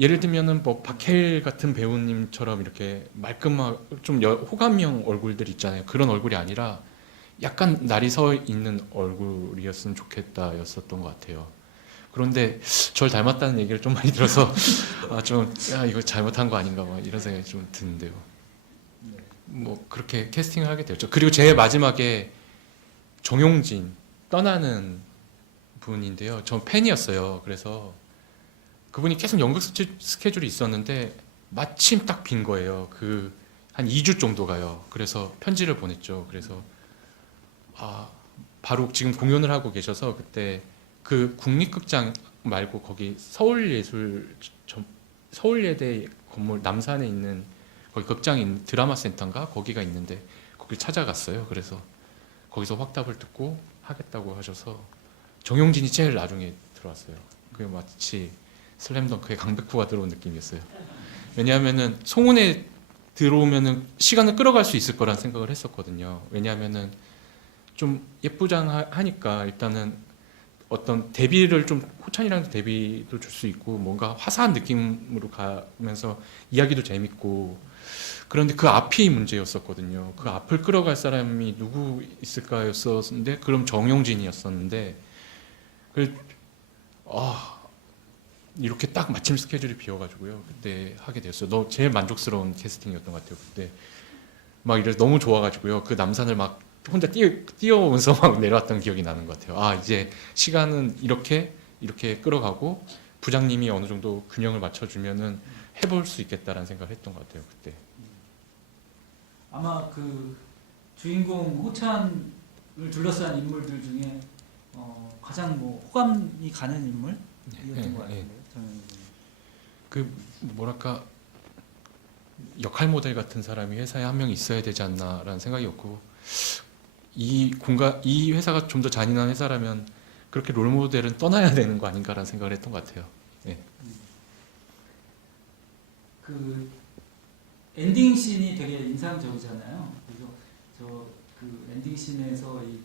예를 들면은 뭐 박해일 같은 배우님처럼 이렇게 말끔하고 좀 호감형 얼굴들 있잖아요. 그런 얼굴이 아니라 약간 날이 서 있는 얼굴이었으면 좋겠다 였었던 것 같아요. 그런데 절 닮았다는 얘기를 좀 많이 들어서 이거 잘못한 거 아닌가 막 이런 생각이 좀 드는데요. 뭐 그렇게 캐스팅을 하게 되었죠. 그리고 제일 마지막에 정용진, 떠나는 분인데요. 전 팬이었어요. 그래서 그분이 계속 연극 스케줄이 있었는데 마침 딱 빈 거예요. 그 한 2주 정도 가요. 그래서 편지를 보냈죠. 그래서 바로 지금 공연을 하고 계셔서 그때 그 국립극장 말고 거기 서울예대 건물 남산에 있는 거기 극장이 있는 드라마 센터인가 거기가 있는데 거길 찾아갔어요. 그래서 거기서 확답을 듣고 하겠다고 하셔서 정용진이 제일 나중에 들어왔어요. 그게 마치 슬램덩크에 강백호가 들어온 느낌이었어요. 왜냐하면은 송은에 들어오면은 시간을 끌어갈 수 있을 거란 생각을 했었거든요. 왜냐하면은 좀 예쁘장하니까 일단은 어떤 데뷔를 좀 호찬이랑 데뷔도 줄 수 있고 뭔가 화사한 느낌으로 가면서 이야기도 재밌고 그런데 그 앞이 문제였었거든요. 그 앞을 끌어갈 사람이 누구 있을까였었는데 그럼 정용진이었었는데 그 이렇게 딱 마침 스케줄이 비어가지고요. 그때 하게 됐어요. 제일 만족스러운 캐스팅이었던 것 같아요. 그때 막 이래 너무 좋아가지고요. 그 남산을 막 혼자 뛰어오면서 막 내려왔던 기억이 나는 것 같아요. 이제 시간은 이렇게 끌어가고 부장님이 어느 정도 균형을 맞춰주면은 해볼 수 있겠다라는 생각을 했던 것 같아요. 그때. 아마 그 주인공 호찬을 둘러싼 인물들 중에 가장 뭐 호감이 가는 인물이었던 것 같은데요. 저는 그 뭐랄까 역할 모델 같은 사람이 회사에 한 명 있어야 되지 않나라는 생각이었고 이 회사가 좀 더 잔인한 회사라면 그렇게 롤 모델은 떠나야 되는 거 아닌가라는 생각을 했던 것 같아요. 그 엔딩 씬이 되게 인상적이잖아요. 그래서 저 그 엔딩 씬에서 이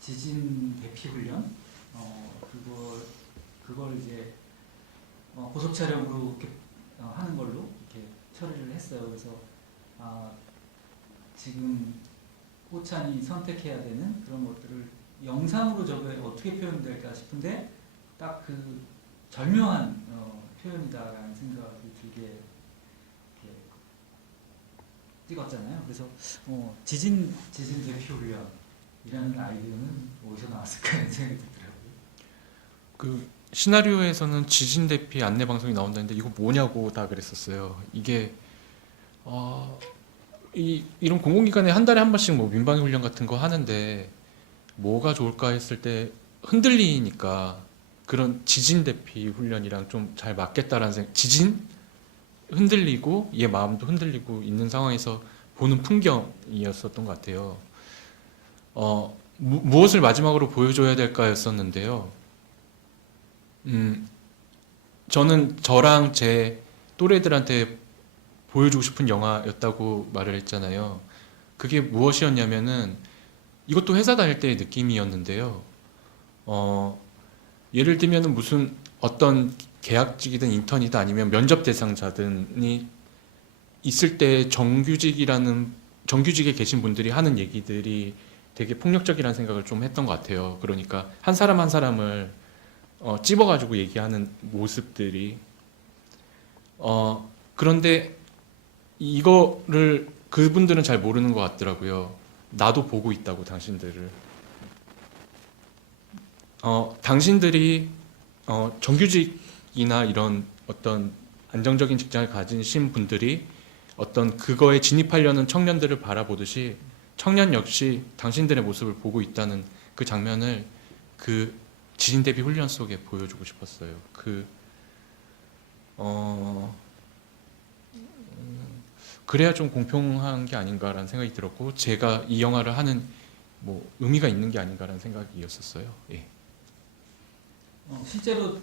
지진 대피 훈련 그걸 이제 고속 촬영으로 이렇게 하는 걸로 이렇게 처리를 했어요. 그래서 지금 호찬이 선택해야 되는 그런 것들을 영상으로 저게 어떻게 표현될까 싶은데 딱 그 절묘한 표현이다라는 생각이 들게 이렇게 찍었잖아요. 그래서 지진 대피 훈련이라는 아이디어는 어디서 나왔을까 하는 생각이 들더라고요. 그 시나리오에서는 지진 대피 안내 방송이 나온다는데 이거 뭐냐고 다 그랬었어요. 이게 이런 공공기관에 한 달에 한 번씩 뭐 민방위 훈련 같은 거 하는데 뭐가 좋을까 했을 때 흔들리니까 그런 지진 대피 훈련이랑 좀 잘 맞겠다라는 생각. 지진 흔들리고 얘 마음도 흔들리고 있는 상황에서 보는 풍경이었었던 것 같아요. 무엇을 마지막으로 보여줘야 될까였었는데요. 저는 저랑 제 또래들한테 보여주고 싶은 영화였다고 말을 했잖아요. 그게 무엇이었냐면은 이것도 회사 다닐 때의 느낌이었는데요. 예를 들면은 무슨 어떤 계약직이든 인턴이든 아니면 면접 대상자든이 있을 때 정규직에 계신 분들이 하는 얘기들이 되게 폭력적이라는 생각을 좀 했던 것 같아요. 그러니까 한 사람 한 사람을 찝어가지고 얘기하는 모습들이 그런데 이거를 그분들은 잘 모르는 것 같더라고요. 나도 보고 있다고 당신들을. 당신들이 정규직이나 이런 어떤 안정적인 직장을 가지신 분들이 어떤 그거에 진입하려는 청년들을 바라보듯이 청년 역시 당신들의 모습을 보고 있다는 그 장면을 그 지진 대비 훈련 속에 보여주고 싶었어요. 그래야 좀 공평한 게 아닌가라는 생각이 들었고 제가 이 영화를 하는 뭐 의미가 있는 게 아닌가라는 생각이었었어요. 예. 실제로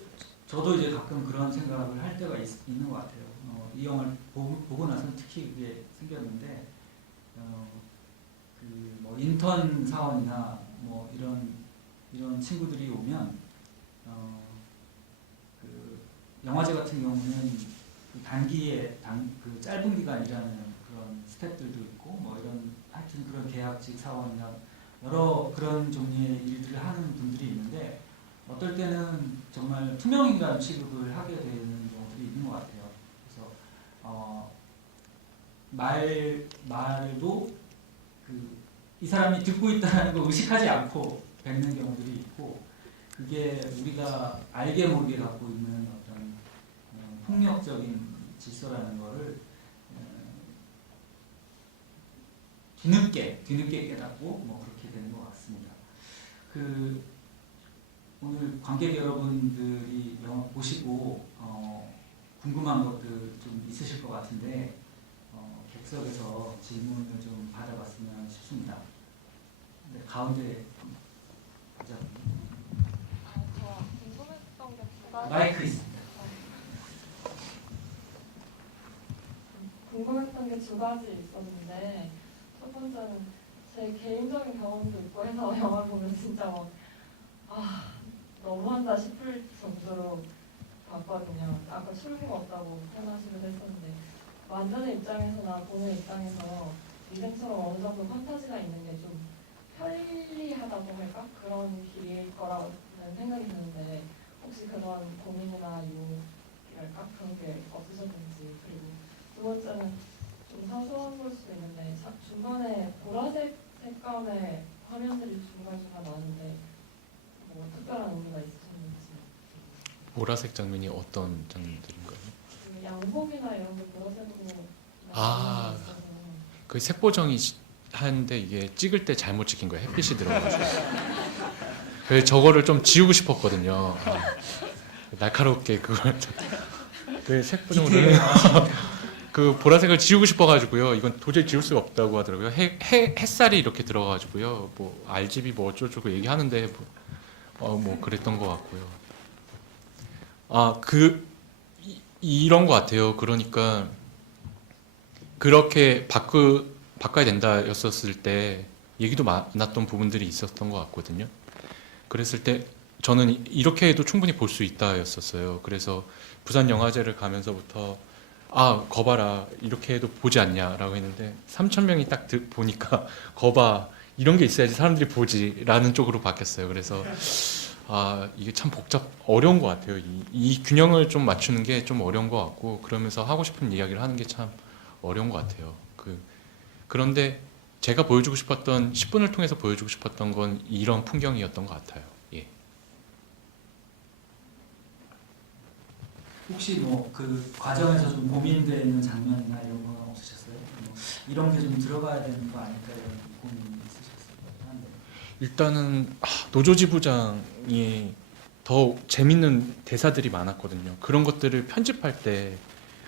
저도 이제 가끔 그런 생각을 할 때가 있는 것 같아요. 이 영화를 보고 나서는 특히 그게 생겼는데 뭐 인턴 사원이나 뭐 이런 친구들이 오면 그 영화제 같은 경우는 그 단기에 그 짧은 기간 일하는 그런 스태프들도 있고 뭐 이런 하여튼 그런 계약직 사원이나 여러 그런 종류의 일들을 하는 분들이 있는데 어떨 때는 정말 투명인간 취급을 하게 되는 경우들이 있는 것 같아요. 그래서 말도 이 사람이 듣고 있다는 걸 의식하지 않고 뱉는 경우들이 있고 그게 우리가 알게 모르게 갖고 있는 어떤 폭력적인 질서라는 거를 뒤늦게 깨닫고 뭐 그렇게 되는 것 같습니다. 그 오늘 관객 여러분들이 영화 보시고 궁금한 것들 좀 있으실 것 같은데 객석에서 질문을 좀 받아봤으면 싶습니다. 네, 가운데 보자. 저 궁금했던 게 두 가지. 마이크 있습니다. 궁금했던 게 두 가지 있었는데 첫 번째는 제 개인적인 경험도 있고 해서 영화를 보면 진짜 막 너무한다 싶을 정도로 봤거든요. 아까 출구가 없다고 편하시기도 했었는데 만드는 입장에서나 보는 입장에서 리듬처럼 어느 정도 판타지가 있는 게 좀 편리하다고 할까? 그런 길일 거라는 생각이 드는데 혹시 그런 고민이나 유랄까? 그런 게 없으셨는지. 그리고 두 번째는 좀 사소한 걸 수도 있는데 중간에 보라색 색감의 화면들이 중간중간 나는데 뭐 특별한 의미가 있으셨는지. 보라색 장면이 어떤 장면들인가요? 그 양복이나 이런 게 보라색으로 아. 나오는 게 있어서 그 색보정이 하는데 이게 찍을 때 잘못 찍힌 거예요. 햇빛이 들어가지고. 그래서 저거를 좀 지우고 싶었거든요. 날카롭게 그걸 그 색보정을 그 보라색을 지우고 싶어가지고요. 이건 도저히 지울 수가 없다고 하더라고요. 햇살이 이렇게 들어가가지고요. 뭐 RGB 뭐 어쩌고저쩌고 얘기하는데 뭐 그랬던 것 같고요. 이런 것 같아요. 그러니까 그렇게 바꿔야 된다였었을 때 얘기도 많았던 부분들이 있었던 것 같거든요. 그랬을 때 저는 이렇게 해도 충분히 볼 수 있다였었어요. 그래서 부산영화제를 가면서부터 거봐라 이렇게 해도 보지 않냐라고 했는데 3,000명이 딱 보니까 거봐 이런 게 있어야지 사람들이 보지라는 쪽으로 바뀌었어요. 그래서 이게 참 어려운 것 같아요. 이 균형을 좀 맞추는 게 좀 어려운 것 같고 그러면서 하고 싶은 이야기를 하는 게 참 어려운 것 같아요. 그런데 제가 보여주고 싶었던 10분을 통해서 보여주고 싶었던 건 이런 풍경이었던 것 같아요. 예. 혹시 뭐 그 과정에서 좀 고민되는 장면이나 이런 건 없으셨어요? 뭐 이런 게 좀 들어가야 되는 거 아닐까 이런 고민이 있으셨어요? 네. 일단은 노조지부장이 더 재밌는 대사들이 많았거든요. 그런 것들을 편집할 때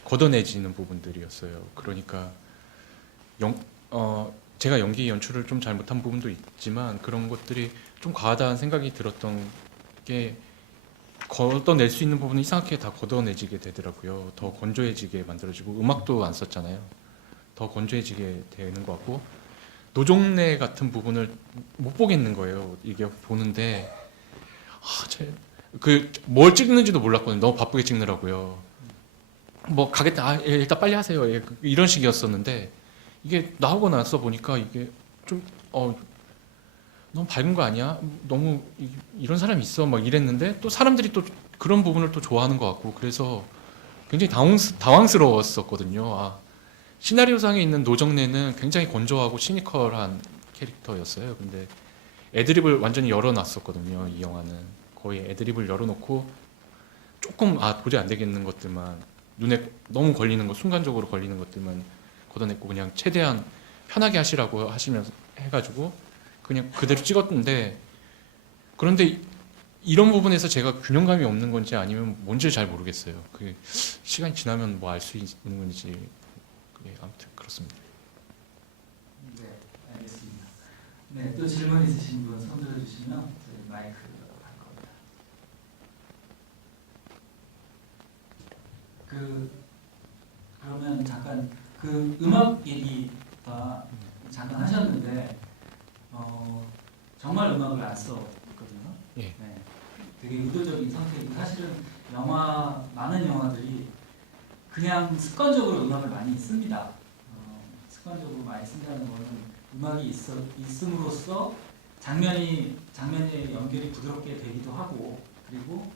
걷어내지는 부분들이었어요. 그러니까 제가 연기 연출을 좀 잘못한 부분도 있지만 그런 것들이 좀 과하다는 생각이 들었던 게 걷어낼 수 있는 부분은 이상하게 다 걷어내지게 되더라고요. 더 건조해지게 만들어지고 음악도 안 썼잖아요. 더 건조해지게 되는 것 같고 노종래 같은 부분을 못 보겠는 거예요. 이게 보는데 뭘 찍는지도 몰랐거든요. 너무 바쁘게 찍느라고요. 뭐 가겠다. 일단 빨리 하세요. 이런 식이었었는데 이게 나오고 나서 보니까 이게 좀 너무 밝은 거 아니야? 너무 이런 사람이 있어 막 이랬는데 또 사람들이 또 그런 부분을 또 좋아하는 것 같고 그래서 굉장히 당황스러웠었거든요. 시나리오상에 있는 노정래는 굉장히 건조하고 시니컬한 캐릭터였어요. 근데 애드립을 완전히 열어놨었거든요. 이 영화는 거의 애드립을 열어놓고 조금 도저히 안 되겠는 것들만 눈에 너무 걸리는 거 순간적으로 걸리는 것들만 걷어냈고 그냥 최대한 편하게 하시라고 하시면서 해가지고 그냥 그대로 찍었는데 그런데 이런 부분에서 제가 균형감이 없는 건지 아니면 뭔지 잘 모르겠어요. 그 시간이 지나면 뭐 알 수 있는 건지 아무튼 그렇습니다. 네, 알겠습니다. 네, 또 질문 있으신 분 손 들어주시면 저희 마이크 할 겁니다. 그러면 잠깐 그 음악 얘기가 잠깐 하셨는데 정말 음악을 안 썼거든요. 예. 네, 되게 의도적인 선택이 사실은 많은 영화들이 그냥 습관적으로 음악을 많이 씁니다. 습관적으로 많이 쓴다는 거는 음악이 있음으로써 장면의 연결이 부드럽게 되기도 하고 그리고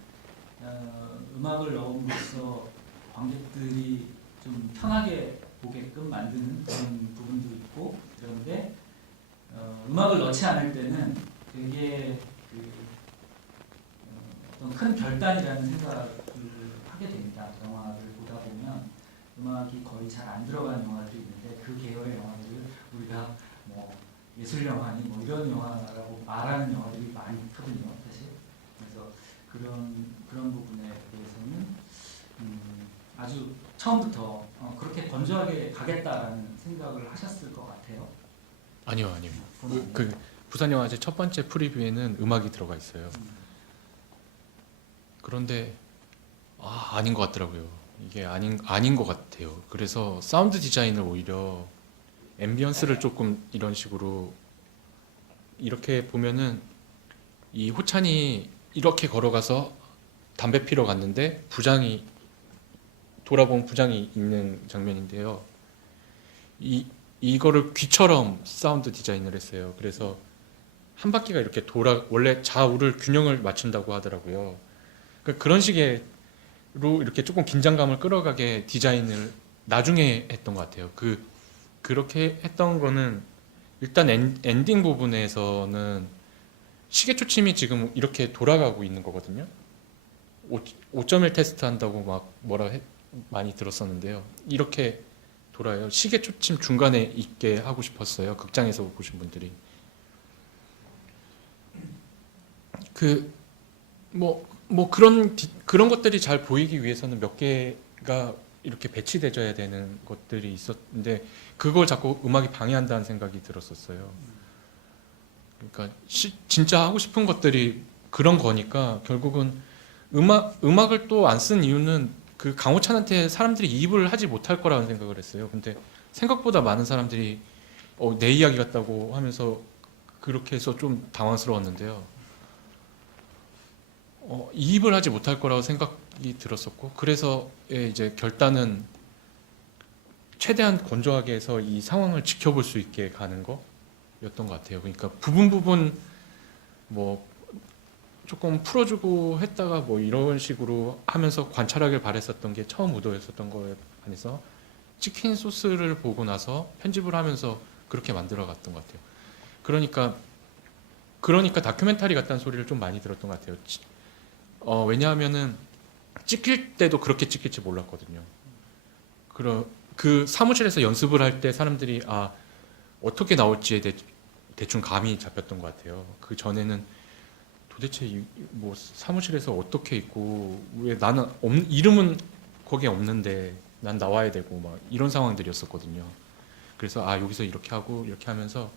음악을 넣음으로써 관객들이 좀 편하게 보게끔 만드는 그런 부분도 있고 그런데 음악을 넣지 않을 때는 되게 어떤 큰 결단이라는 생각을 하게 됩니다. 영화를 보다 보면 음악이 거의 잘 안 들어가는 영화들이 있는데 그 계열의 영화들을 우리가 뭐 예술 영화니 뭐 이런 영화라고 말하는 영화들이 많거든요, 사실. 그래서 그런 부분에 대해서는 아주 처음부터 그렇게 건조하게 가겠다라는 생각을 하셨을 것 같아요. 아니요. 그 부산 영화제 첫 번째 프리뷰에는 음악이 들어가 있어요. 그런데 아닌 것 같더라고요. 이게 아닌 것 같아요. 그래서 사운드 디자인을 오히려 앰비언스를 조금 이런 식으로 이렇게 보면은 이 호찬이 이렇게 걸어가서 담배 피러 갔는데 돌아본 부장이 있는 장면인데요. 이거를 귀처럼 사운드 디자인을 했어요. 그래서 한 바퀴가 이렇게 원래 좌우를 균형을 맞춘다고 하더라고요. 그러니까 그런 식으로 이렇게 조금 긴장감을 끌어가게 디자인을 나중에 했던 것 같아요. 그렇게 했던 거는 일단 엔딩 부분에서는 시계 초침이 지금 이렇게 돌아가고 있는 거거든요. 5.1 테스트 한다고 막 많이 들었었는데요. 이렇게 돌아요. 시계 초침 중간에 있게 하고 싶었어요. 극장에서 보신 분들이. 그런 것들이 잘 보이기 위해서는 몇 개가 이렇게 배치되어야 되는 것들이 있었는데 그걸 자꾸 음악이 방해한다는 생각이 들었었어요. 그러니까 진짜 하고 싶은 것들이 그런 거니까 결국은 음악을 또 안 쓴 이유는 그 강호찬한테 사람들이 이입을 하지 못할 거라는 생각을 했어요. 근데 생각보다 많은 사람들이 내 이야기 같다고 하면서 그렇게 해서 좀 당황스러웠는데요. 이입을 하지 못할 거라고 생각이 들었었고 그래서 이제 결단은 최대한 건조하게 해서 이 상황을 지켜볼 수 있게 가는 거였던 것 같아요. 그러니까 부분 뭐 조금 풀어주고 했다가 뭐 이런 식으로 하면서 관찰하길 바랬었던 게 처음 의도였었던 거에 반해서 치킨 소스를 보고 나서 편집을 하면서 그렇게 만들어 갔던 것 같아요. 그러니까 다큐멘터리 같다는 소리를 좀 많이 들었던 것 같아요. 왜냐하면은 찍힐 때도 그렇게 찍힐지 몰랐거든요. 그 사무실에서 연습을 할 때 사람들이 어떻게 나올지에 대충 감이 잡혔던 것 같아요. 그 전에는 도대체 뭐 사무실에서 어떻게 있고 왜 나는 이름은 거기에 없는데 난 나와야 되고 막 이런 상황들이었었거든요. 그래서 여기서 이렇게 하고 이렇게 하면서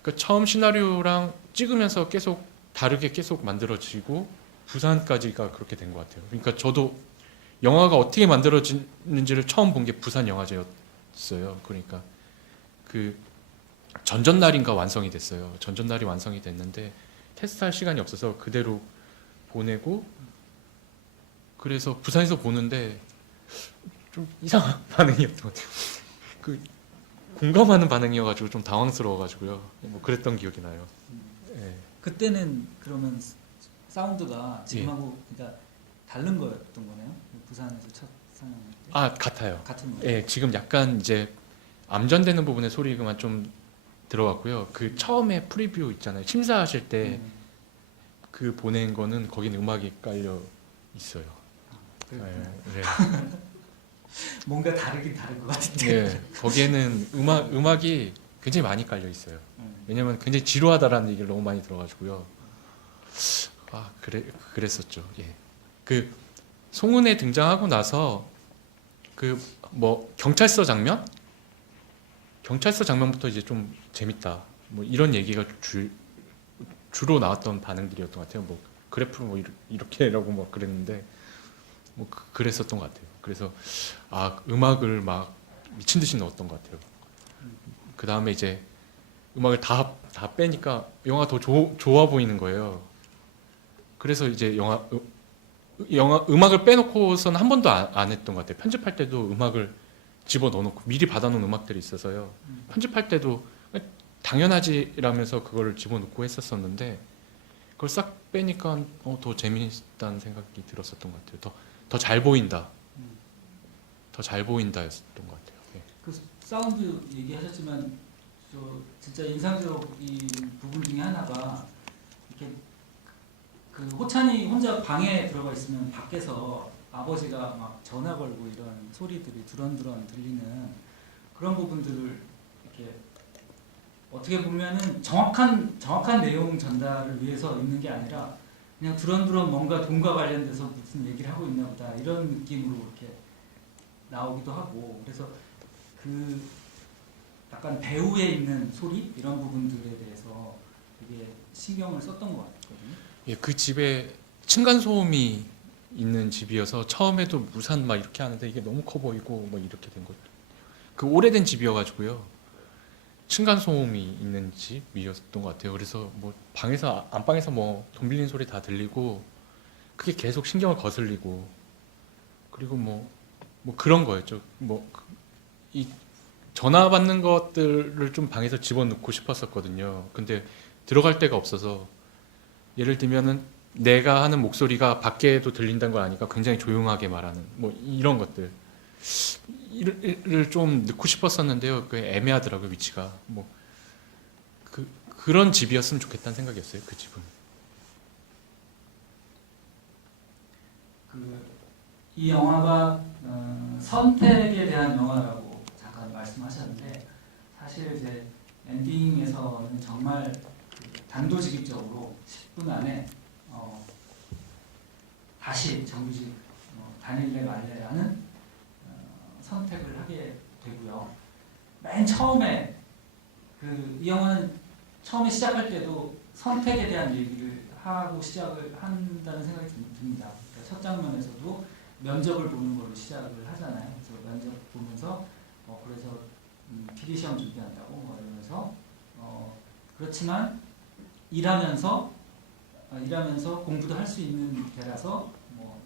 그러니까 처음 시나리오랑 찍으면서 계속 다르게 계속 만들어지고 부산까지가 그렇게 된 것 같아요. 그러니까 저도 영화가 어떻게 만들어지는지를 처음 본 게 부산 영화제였어요. 그러니까 그 전전날인가 완성이 됐어요. 전전날이 완성이 됐는데 테스트할 시간이 없어서 그대로 보내고 그래서 부산에서 보는데 좀 이상한 반응이었던 것 같아요. 공감하는 반응이어가지고 좀 당황스러워가지고요. 뭐 그랬던 기억이 나요. 네. 그때는 그러면 사운드가 지금하고 그러니까 다른 거였던 거네요? 부산에서 첫 상영 때? 같아요. 같은 거예요? 예, 지금 약간 이제 암전되는 부분의 소리만 좀 들어갔고요. 그 처음에 프리뷰 있잖아요. 심사하실 때 그 보낸 거는 거기는 음악이 깔려 있어요. 네. 뭔가 다르긴 다른 것 같은데. 네, 거기에는 음악이 굉장히 많이 깔려 있어요. 왜냐면 굉장히 지루하다라는 얘기를 너무 많이 들어가지고요. 그랬었죠. 예. 그 송은에 등장하고 나서 그 뭐 경찰서 장면부터 이제 좀 재밌다. 뭐 이런 얘기가 주로 나왔던 반응들이었던 것 같아요. 뭐 그래프로 뭐 이렇게라고 막 그랬는데 뭐 그랬었던 것 같아요. 그래서 음악을 막 미친 듯이 넣었던 것 같아요. 그 다음에 이제 음악을 다 빼니까 영화가 더 좋아 보이는 거예요. 그래서 이제 음악을 빼놓고서는 한 번도 안 했던 것 같아요. 편집할 때도 음악을 집어 넣어놓고 미리 받아놓은 음악들이 있어서요. 편집할 때도 당연하지라면서 그거를 집어넣고 했었었는데 그걸 싹 빼니까 더 재미있다는 생각이 들었었던 것 같아요. 더 잘 보인다. 더 잘 보인다였던 것 같아요. 네. 그 사운드 얘기하셨지만 진짜 인상적인 부분 중에 하나가 이렇게 그 그 호찬이 혼자 방에 들어가 있으면 밖에서 아버지가 막 전화 걸고 이런 소리들이 두런두런 들리는 그런 부분들을 이렇게 어떻게 보면은 정확한 내용 전달을 위해서 있는 게 아니라 그냥 두런두런 뭔가 돈과 관련돼서 무슨 얘기를 하고 있나 보다 이런 느낌으로 이렇게 나오기도 하고 그래서 그 약간 배우에 있는 소리 이런 부분들에 대해서 되게 신경을 썼던 것 같거든요. 예, 그 집에 층간 소음이 있는 집이어서 처음에도 무산 막 이렇게 하는데 이게 너무 커 보이고 뭐 이렇게 된 거예요. 그 오래된 집이어가지고요. 층간 소음이 있는 집이었던 것 같아요. 그래서 뭐 방에서 안방에서 뭐 돈 빌리는 소리 다 들리고 그게 계속 신경을 거슬리고 그리고 뭐 그런 거였죠. 뭐 이 전화 받는 것들을 좀 방에서 집어넣고 싶었었거든요. 근데 들어갈 데가 없어서 예를 들면은 내가 하는 목소리가 밖에도 들린다는 걸 아니까 굉장히 조용하게 말하는 뭐 이런 것들 를 좀 넣고 싶었었는데요. 그 애매하더라고요, 위치가. 뭐 그런 집이었으면 좋겠다는 생각이었어요, 그 집은. 이 영화가 선택에 대한 영화라고 잠깐 말씀하셨는데 사실 이제 엔딩에서는 정말 단도직입적으로 10분 안에 다시 정규직 다닐래 말래라는 선택을 하게 되고요. 맨 처음에 이 영화는 처음에 시작할 때도 선택에 대한 얘기를 하고 시작을 한다는 생각이 듭니다. 그러니까 첫 장면에서도 면접을 보는 걸로 시작을 하잖아요. 그래서 면접 보면서 그래서 PD 시험 준비한다고 이러면서 그렇지만 일하면서 공부도 할 수 있는 데라서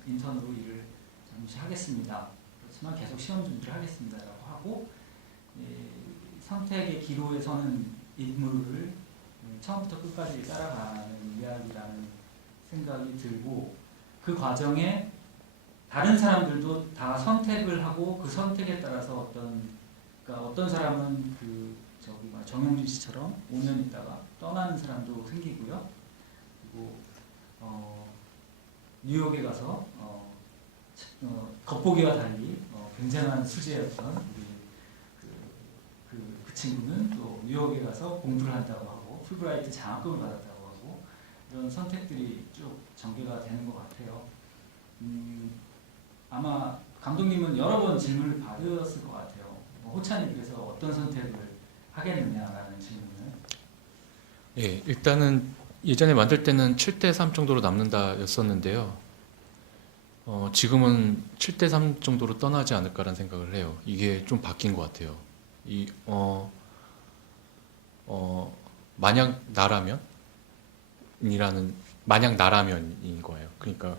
인턴으로 일을 잠시 하겠습니다. 그렇지만 계속 시험 준비를 하겠습니다라고 하고 선택의 기로에 서는 인물을 처음부터 끝까지 따라가는 이야기라는 생각이 들고 그 과정에 다른 사람들도 다 선택을 하고 그 선택에 따라서 그러니까 어떤 사람은 정영진 씨처럼 5년 있다가 떠나는 사람도 생기고요. 그리고 뉴욕에 가서 겉보기와 달리 굉장한 수재였던 우리 그 친구는 또 뉴욕에 가서 공부를 한다고 하고 풀브라이트 장학금을 받았다고 하고 이런 선택들이 쭉 전개가 되는 것 같아요. 아마 감독님은 여러 번 질문을 받으셨을 것 같아요. 호찬이 그래서 어떤 선택을 하겠느냐라는 질문을. 예, 일단은 예전에 만들 때는 7대3 정도로 남는다였었는데요. 지금은 7대3 정도로 떠나지 않을까라는 생각을 해요. 이게 좀 바뀐 것 같아요. 만약 나라면인 거예요. 그러니까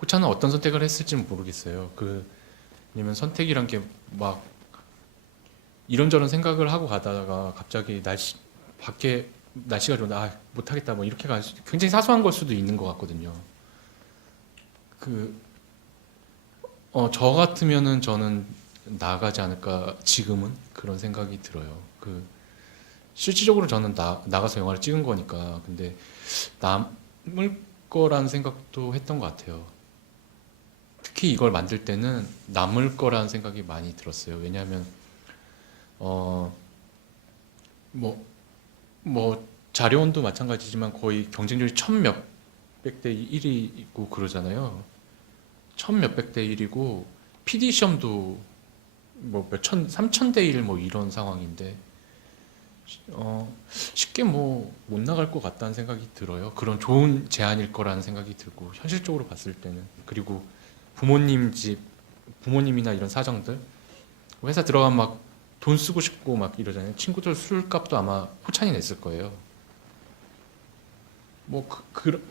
호찬은 어떤 선택을 했을지는 모르겠어요. 왜냐면 선택이란 게 막 이런저런 생각을 하고 가다가 갑자기 밖에 날씨가 좋은데 못하겠다 뭐 이렇게 굉장히 사소한 걸 수도 있는 것 같거든요. 저 같으면은 저는 나가지 않을까 지금은 그런 생각이 들어요. 실질적으로 저는 나가서 영화를 찍은 거니까 근데 남을 거라는 생각도 했던 것 같아요. 특히 이걸 만들 때는 남을 거라는 생각이 많이 들었어요. 왜냐하면 자료원도 마찬가지지만 거의 경쟁률이 1000몇백 대 1이 있고 그러잖아요. 1000몇백 대 1이고 PD 시험도 3000대 1 이런 상황인데 쉽게 못 나갈 것 같다는 생각이 들어요. 그런 좋은 제안일 거라는 생각이 들고 현실적으로 봤을 때는 그리고 부모님이나 이런 사정들 회사 들어가면 막 돈 쓰고 싶고 막 이러잖아요. 친구들 술값도 아마 호찬이 냈을 거예요.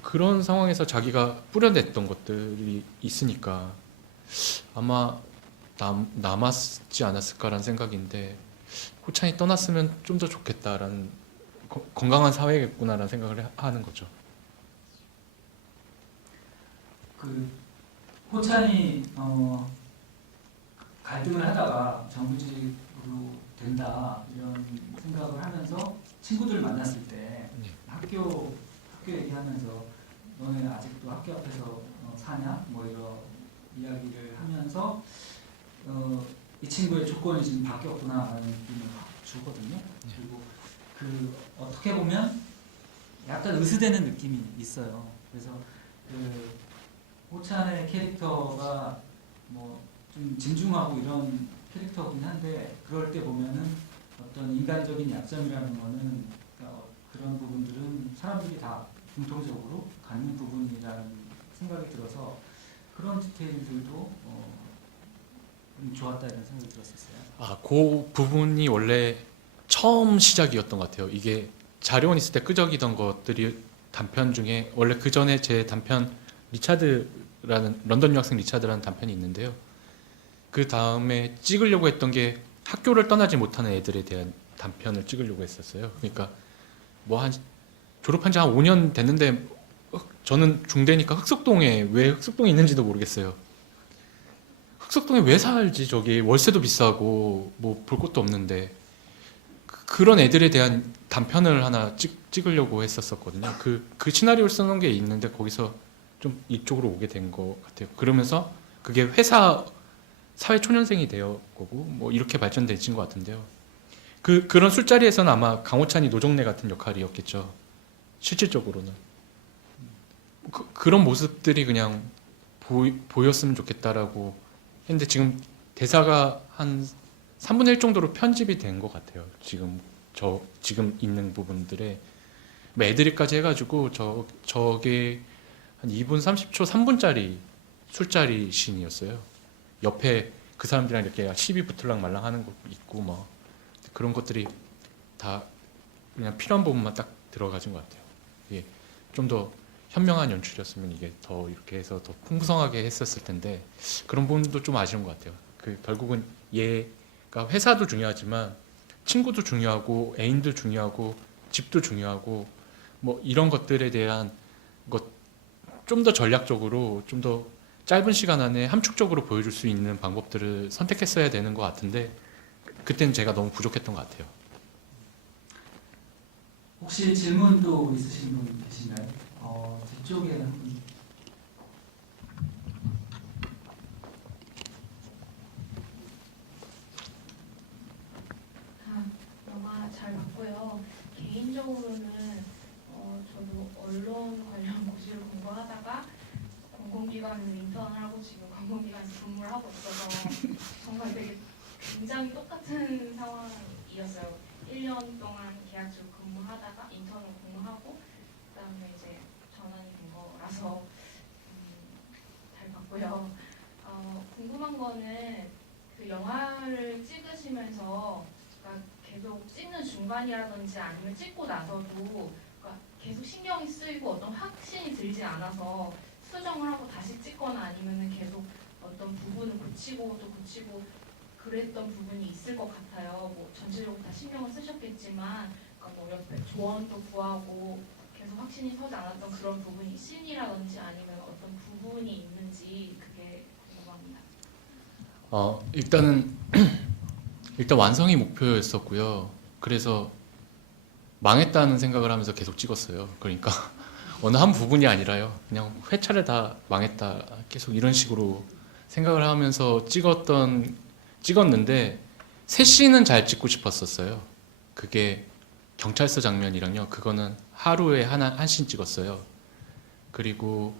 그런 상황에서 자기가 뿌려냈던 것들이 있으니까 아마 남았지 않았을까라는 생각인데 호찬이 떠났으면 좀 더 좋겠다라는 건강한 사회겠구나라는 생각을 하는 거죠. 호찬이 갈등을 하다가 정규직으로 된다 이런 생각을 하면서 친구들 만났을 때 학교 얘기하면서 너네 아직도 학교 앞에서 사냐? 뭐 이런 이야기를 하면서 이 친구의 조건이 지금 바뀌었구나라는 느낌을 확 주거든요. 그리고 그 어떻게 보면 약간 으스대는 느낌이 있어요. 그래서 그 호찬의 캐릭터가 뭐 좀 진중하고 이런 캐릭터긴 한데 그럴 때 보면은 어떤 인간적인 약점이라는 거는 그런 부분들은 사람들이 다 공통적으로 갖는 부분이라는 생각이 들어서 그런 디테일들도 좀 좋았다 이런 생각이 들었었어요. 그 부분이 원래 처음 시작이었던 것 같아요. 이게 자료원 있을 때 끄적이던 것들이 단편 중에 원래 그 전에 제 단편 리차드라는 런던 유학생 리차드라는 단편이 있는데요. 그 다음에 찍으려고 했던 게 학교를 떠나지 못하는 애들에 대한 단편을 찍으려고 했었어요. 그러니까 뭐 한 졸업한 지 한 5년 됐는데 저는 중대니까 흑석동에 왜 흑석동에 있는지도 모르겠어요. 흑석동에 왜 살지? 저기 월세도 비싸고 뭐 볼 것도 없는데 그런 애들에 대한 단편을 하나 찍으려고 했었거든요. 그 시나리오를 써놓은 게 있는데 거기서 좀 이쪽으로 오게 된 것 같아요. 그러면서 그게 회사 사회초년생이 되어 거고 뭐 이렇게 발전되신 것 같은데요. 그런 술자리에서는 아마 강호찬이 노정래 같은 역할이었겠죠. 실질적으로는 그런 모습들이 그냥 보였으면 좋겠다라고 했는데 지금 대사가 한 3분의 1 정도로 편집이 된 것 같아요. 지금 있는 부분들에 애드립까지 해가지고 저게 한 2분 30초 3분짜리 술자리 씬이었어요. 옆에 그 사람들이랑 이렇게 시비 붙을랑 말랑 하는 거 있고 뭐 그런 것들이 다 그냥 필요한 부분만 딱 들어가진 것 같아요. 이게 좀 더 현명한 연출이었으면 이게 더 이렇게 해서 더 풍성하게 했었을 텐데 그런 부분도 좀 아쉬운 것 같아요. 결국은 얘가 회사도 중요하지만 친구도 중요하고 애인도 중요하고 집도 중요하고 뭐 이런 것들에 대한 것 좀 더 전략적으로 좀 더 짧은 시간 안에 함축적으로 보여줄 수 있는 방법들을 선택했어야 되는 것 같은데 그때는 제가 너무 부족했던 것 같아요. 혹시 질문 또 있으신 분 계신가요? 뒤쪽에는 영화 잘 봤고요. 개인적으로는 저도 언론 관련 고시를 공부하다가 공공기관에서 인턴을 하고 지금 공공기관에서 근무를 하고 있어서 정말 되게 굉장히 똑같은 상황이었어요. 1년 동안 계약직으로 근무하다가 인턴으로 근무하고 그다음에 이제 전환이 된 거라서 잘 봤고요. 궁금한 거는 그 영화를 찍으시면서 그러니까 계속 찍는 중간이라든지 아니면 찍고 나서도 그러니까 계속 신경이 쓰이고 어떤 확신이 들지 않아서 수정을 하고 다시 찍거나 아니면은 계속 어떤 부분을 고치고 또 고치고 그랬던 부분이 있을 것 같아요. 뭐 전체적으로 다 신경을 쓰셨겠지만 그러니까 뭐 옆에 조언도 구하고 계속 확신이 서지 않았던 그런 부분이 씬이라든지 아니면 어떤 부분이 있는지 그게 궁금합니다. 일단 완성이 목표였었고요. 그래서 망했다는 생각을 하면서 계속 찍었어요. 그러니까 어느 한 부분이 아니라요. 그냥 회차를 다 망했다. 계속 이런 식으로 생각을 하면서 찍었는데 새 씬은 잘 찍고 싶었었어요. 그게 경찰서 장면이랑요. 그거는 하루에 한 씬 찍었어요. 그리고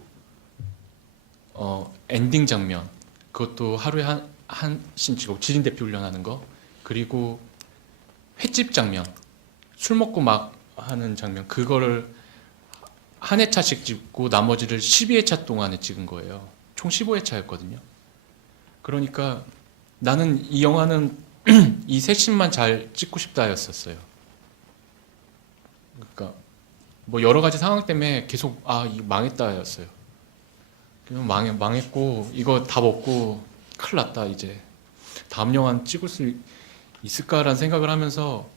엔딩 장면 그것도 하루에 한 씬 찍고 지린 대피 훈련하는 거. 그리고 횟집 장면 술 먹고 막 하는 장면 그거를 한 회차씩 찍고 나머지를 12회차 동안에 찍은 거예요. 총 15회차였거든요. 그러니까 나는 이 영화는 이 세 씬만 잘 찍고 싶다였었어요. 그러니까 뭐 여러 가지 상황 때문에 계속 이거 망했다였어요. 그냥 망했고 이거 다 먹고 큰일 났다 이제 다음 영화는 찍을 수 있을까라는 생각을 하면서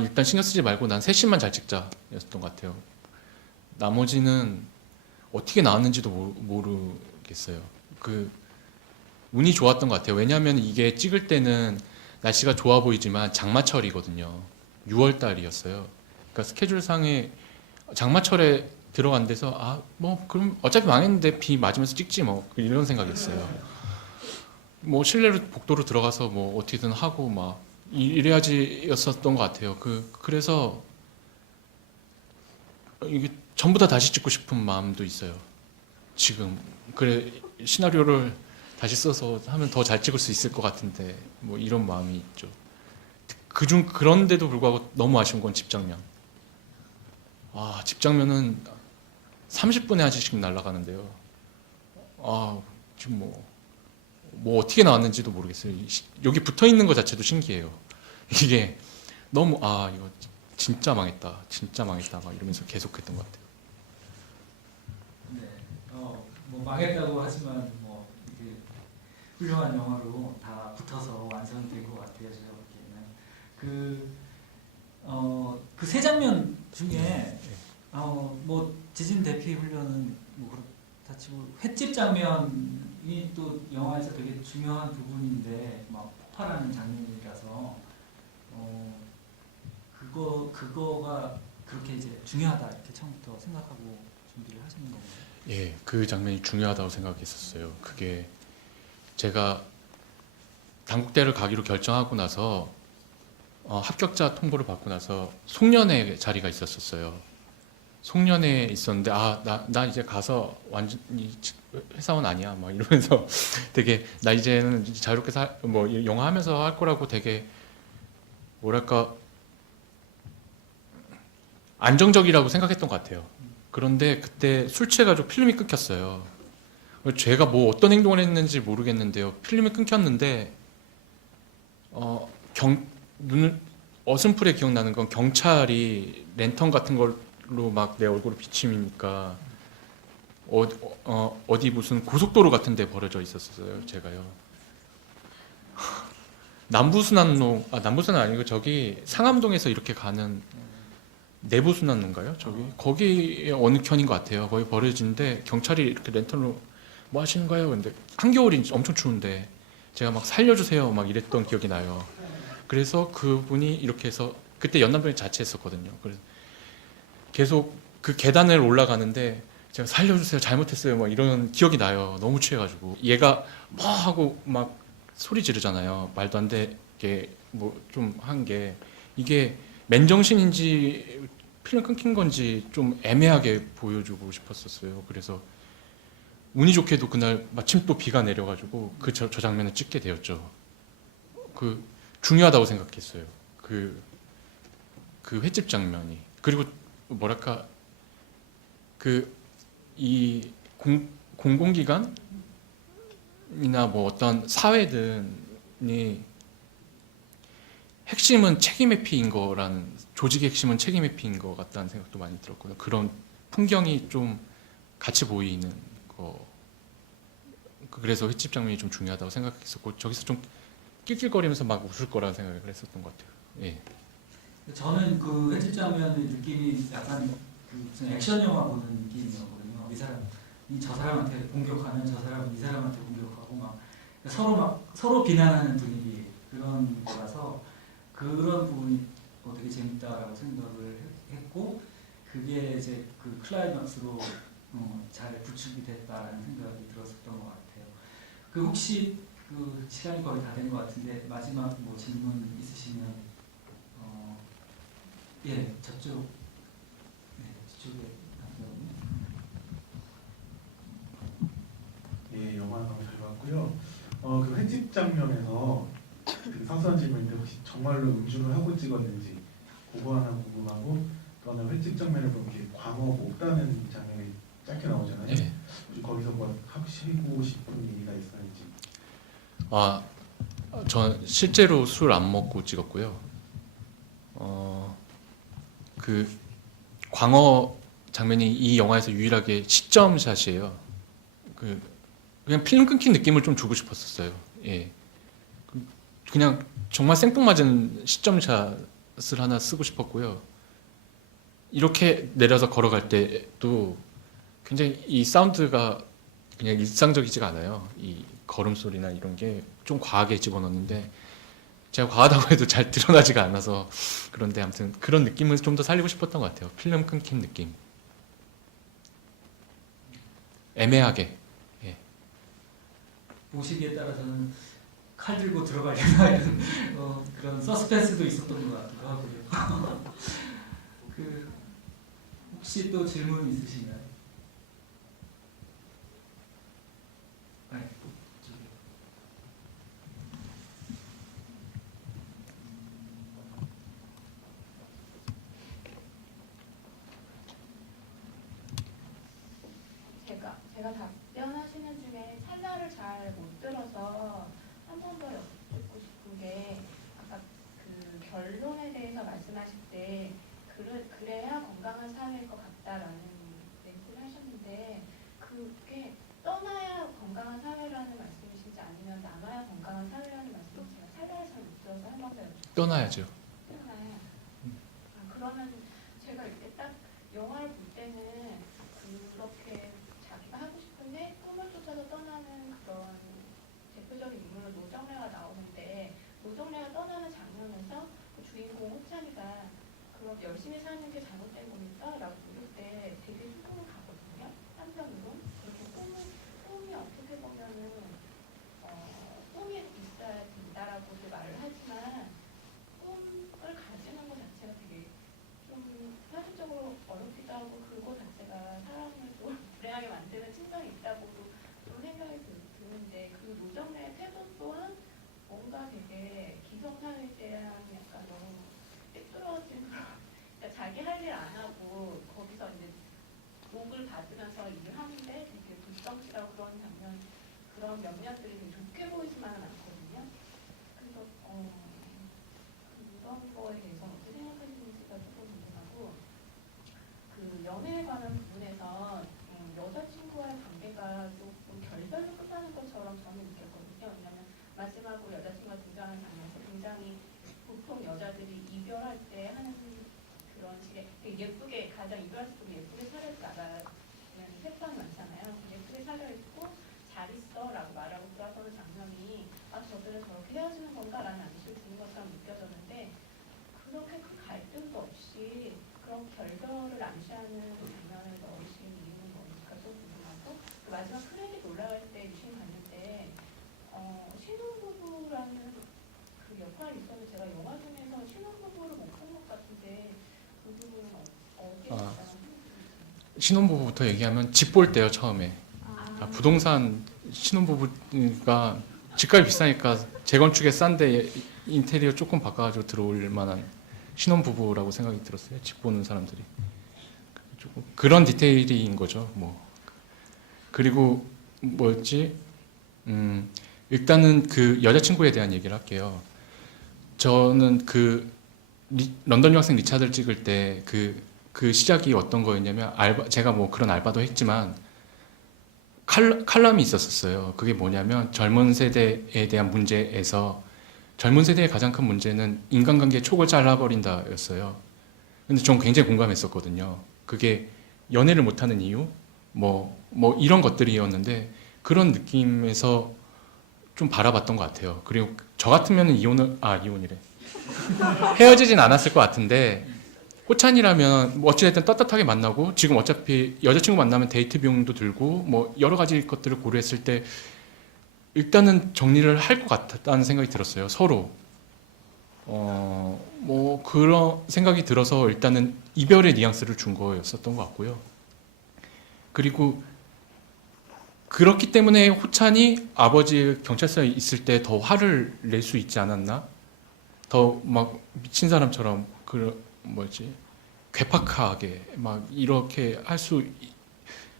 일단 신경 쓰지 말고 난 세 씬만 잘 찍자였던 것 같아요. 나머지는 어떻게 나왔는지도 모르겠어요. 운이 좋았던 것 같아요. 왜냐하면 이게 찍을 때는 날씨가 좋아 보이지만 장마철이거든요. 6월 달이었어요. 그러니까 스케줄상에 장마철에 들어간 데서 아 뭐 그럼 어차피 망했는데 비 맞으면서 찍지 뭐 이런 생각이었어요. 뭐 실내로 복도로 들어가서 뭐 어떻게든 하고 막 이래야지였었던 것 같아요. 그래서 이게 전부 다 다시 찍고 싶은 마음도 있어요. 지금 그래 시나리오를 다시 써서 하면 더 잘 찍을 수 있을 것 같은데 뭐 이런 마음이 있죠. 그런데도 불구하고 너무 아쉬운 건 집장면. 아 집장면은 30분에 한 시씩 날아가는데요. 아 지금 뭐 어떻게 나왔는지도 모르겠어요. 여기 붙어 있는 것 자체도 신기해요. 이게 너무 아 이거 진짜 망했다, 진짜 망했다 막 이러면서 계속했던 것 같아요. 네, 뭐 망했다고 하지만 뭐 이게 훌륭한 영화로 다 붙어서 완성될 것 같아요. 제가 보기에는 그 세 장면 중에 뭐 지진 대피 훈련은 뭐 그렇다 치고 횟집 장면이 또 영화에서 되게 중요한 부분인데 막 폭발하는 장면이라서 그거가 그렇게 이제 중요하다 이렇게 처음부터 생각하고 준비를 하시는 건가요? 예, 그 장면이 중요하다고 생각했었어요. 그게 제가 단국대를 가기로 결정하고 나서 합격자 통보를 받고 나서 송년회 자리가 있었어요. 송년회에 있었는데 나 이제 가서 완전히 회사원 아니야 막 이러면서 되게 나 이제는 자유롭게 뭐 영화 하면서 할 거라고 되게 뭐랄까 안정적이라고 생각했던 것 같아요. 그런데 그때 술 취해가지고 필름이 끊겼어요. 제가 뭐 어떤 행동을 했는지 모르겠는데요. 필름이 끊겼는데 눈을 어슴푸레 기억나는 건 경찰이 랜턴 같은 걸로 막 내 얼굴을 비치니까 어디 무슨 고속도로 같은 데 버려져 있었어요. 제가요. 남부순환로 아니고 저기 상암동에서 이렇게 가는 내부순환로인가요? 저기 거기 어느 편인 것 같아요. 거기 버려진데 경찰이 이렇게 랜턴으로 뭐 하시는 거예요? 근데 한겨울이 엄청 추운데 제가 막 살려주세요 막 이랬던 기억이 나요. 그래서 그분이 이렇게 해서 그때 연남동에 자취했었거든요. 그래서 계속 그 계단을 올라가는데 제가 살려주세요 잘못했어요 막 이런 기억이 나요. 너무 취해가지고 얘가 뭐 하고 막 소리 지르잖아요. 말도 안 되게 뭐 좀 한 게 이게 맨정신인지 필름 끊긴 건지 좀 애매하게 보여주고 싶었었어요. 그래서 운이 좋게도 그날 마침 또 비가 내려가지고 저 장면을 찍게 되었죠. 중요하다고 생각했어요. 그 횟집 장면이. 그리고 뭐랄까 이 공공기관이나 뭐 어떤 사회든이 핵심은 책임 회피인 거라는 조직의 핵심은 책임 회피인 것 같다는 생각도 많이 들었거든요. 그런 풍경이 좀 같이 보이는 거. 그래서 횟집 장면이 좀 중요하다고 생각했었고 저기서 좀 낄낄거리면서 막 웃을 거라는 생각을 했었던 것 같아요. 예. 저는 그 횟집 장면의 느낌이 약간 그 무슨 액션 영화 보는 느낌이었거든요. 이 사람이 저 사람한테 공격하면 저 사람은 이 사람한테 공격하고 막 서로 비난하는 분위기 그런 거라서 그런 부분이 되게 재밌다라고 생각을 했고 그게 이제 그 클라이막스로 잘 구축이 됐다라는 생각이 들었었던 것 같아요. 혹시 그 시간이 거의 다 된 것 같은데 마지막 뭐 질문 있으시면 예 저쪽에 예, 영화 너무 잘 봤고요. 그 횟집 장면에서 그 사소한 질문인데 혹시 정말로 음주를 하고 찍었는지 그거 하나 궁금하고 또 하나 횟집 장면을 보면 이렇게 광어 먹다는 장면이 짧게 나오잖아요. 예. 혹시 거기서 뭐 하시고 싶은 얘기가 있었는지. 전 실제로 술 안 먹고 찍었고요. 그 광어 장면이 이 영화에서 유일하게 시점샷이에요. 그냥 필름 끊긴 느낌을 좀 주고 싶었었어요. 예. 그냥 정말 생뚱맞은 시점샷을 하나 쓰고 싶었고요. 이렇게 내려서 걸어갈 때도 굉장히 이 사운드가 그냥 일상적이지가 않아요. 이 걸음소리나 이런 게 좀 과하게 집어넣는데 제가 과하다고 해도 잘 드러나지가 않아서 그런데 아무튼 그런 느낌을 좀 더 살리고 싶었던 것 같아요. 필름 끊긴 느낌. 애매하게. 보시기에 따라서는 칼 들고 들어가려나 이런 그런 서스펜스도 있었던 것 같기도 하고요. 그 혹시 또 질문 있으신가요? 네. 저기. 제가 답변하시는 중에 찰나를 잘 못 들어서 한 번 더 여쭙고 싶은 게 아까 그 결론에 대해서 말씀하실 때 그래야 건강한 사회일 것 같다라는 멘트를 하셨는데 그게 떠나야 건강한 사회라는 말씀이신지 아니면 남아야 건강한 사회라는 말씀이신지 찰나를 잘 못 들어서 한 번 더 여쭙고 떠나야죠. 떠나야. 그러면 제가 이렇게 딱 영화를 볼 때는 그렇게 자기가 하고 싶은데 꿈을 쫓아서 떠나는 그런 대표적인 인물로 노정래가 나오는데 노정래가 떠나는 장면에서 그 주인공 호찬이가 그럼 열심히 사는 게 잘못된 겁니까? 라고 물을 때 되게 수긍을 가거든요. 한편으로 그렇게 꿈이 어떻게 보면은 꿈이 있어야 된다라고도 말을 하지만 꿈을 가지는 것 자체가 되게 좀 현실적으로 어렵기도 하고 그거 자체가 사람을 좀 불행하게 만드는 측면이 있다고도 좀 생각이 드는데 그 노정래의 태도 또한 뭔가 되게 기성사회에 대한 약간 너무 삐뚤어진 그러니까 자기 할 일 안 하고 거기서 이제 목을 받으면서 일을 하는데 되게 불성실하고 그런 장면 그런 면면들이 되게 좋게 보이지만은 않거든요. 그래서 그런 거에 대해서 어떻게 생각하시는지가 조금 궁금하고 그 연애에 관한 부분에서 여자친구와의 관계가 조금 결별로 끝나는 것처럼 저는 느꼈거든요. 왜냐하면 마지막으로 여자친구가 등장하는 장면에서 굉장히 보통 여자들이 이별할 때 하는 그런 식의 되게 예쁘게 가장 이별할 때 예쁘게 차려입고 나가는 패턴이 많잖아요. 예쁘게 차려입고 잘 있어 라고 말하고 돌아서는 장면이 아 저들은 저렇게 헤어지는 건가 라는 안심을 주는 것처럼 느껴졌는데 그렇게 큰 갈등도 없이 그런 결별을 암시하는 장면을 넣으신 이유는 뭡니까? 좀 궁금하고 그 마지막 크레딧 올라갈 때 유심 봤는데 신혼부부라는 그 역할이 있었는데 제가 영화 중에서 신혼부부를 못 본 것 같은데 그 부분은 어디에 있다는 생각이 신혼부부부터 얘기하면 집 볼 때요, 처음에. 부동산 신혼부부가 집값이 비싸니까 재건축에 싼데 인테리어 조금 바꿔가지고 들어올 만한 신혼부부라고 생각이 들었어요. 집 보는 사람들이. 조금 그런 디테일인 거죠. 뭐. 그리고 뭐였지? 일단은 그 여자친구에 대한 얘기를 할게요. 저는 그 런던 유학생 리차드를 찍을 때 그 시작이 어떤 거였냐면 제가 뭐 그런 알바도 했지만 칼럼이 있었어요. 그게 뭐냐면 젊은 세대에 대한 문제에서 젊은 세대의 가장 큰 문제는 인간관계의 촉을 잘라버린다였어요. 근데 전 굉장히 공감했었거든요. 그게 연애를 못하는 이유? 뭐 이런 것들이었는데 그런 느낌에서 좀 바라봤던 것 같아요. 그리고 저 같으면 이혼이래. 헤어지진 않았을 것 같은데 호찬이라면 뭐 어찌됐든 떳떳하게 만나고 지금 어차피 여자친구 만나면 데이트 비용도 들고 뭐 여러 가지 것들을 고려했을 때 일단은 정리를 할 것 같다는 생각이 들었어요. 서로. 뭐 그런 생각이 들어서 일단은 이별의 뉘앙스를 준 거였었던 것 같고요. 그리고 그렇기 때문에 호찬이 아버지 경찰서에 있을 때 더 화를 낼 수 있지 않았나? 더 막 미친 사람처럼 괴팍하게 막 이렇게 할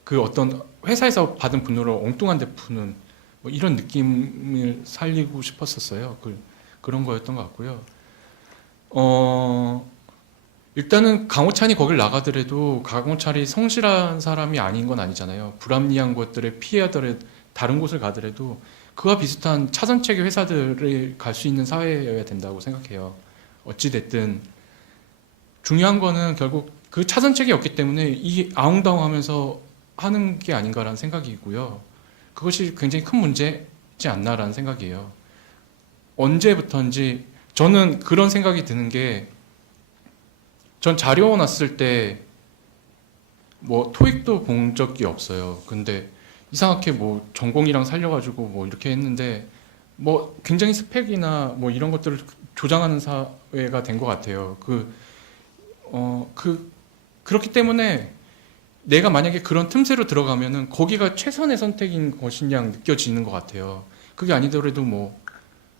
그 어떤 회사에서 받은 분노를 엉뚱한 데 푸는 뭐 이런 느낌을 살리고 싶었었어요. 그런 거였던 것 같고요. 일단은 강호찬이 거길 나가더라도 강호찬이 성실한 사람이 아닌 건 아니잖아요. 불합리한 것들을 피하더라도 다른 곳을 가더라도 그와 비슷한 차선책의 회사들을 갈 수 있는 사회여야 된다고 생각해요. 어찌됐든 중요한 거는 결국 그 차선책이 없기 때문에 이게 아웅다웅하면서 하는 게 아닌가라는 생각이고요. 그것이 굉장히 큰 문제지 않나라는 생각이에요. 언제부터인지 저는 그런 생각이 드는 게 전 자료 났을 때 뭐 토익도 본 적이 없어요. 근데 이상하게 뭐 전공이랑 살려가지고 뭐 이렇게 했는데 뭐 굉장히 스펙이나 뭐 이런 것들을 조장하는 사회가 된 것 같아요. 그렇기 때문에 내가 만약에 그런 틈새로 들어가면은 거기가 최선의 선택인 것인 양 느껴지는 것 같아요. 그게 아니더라도 뭐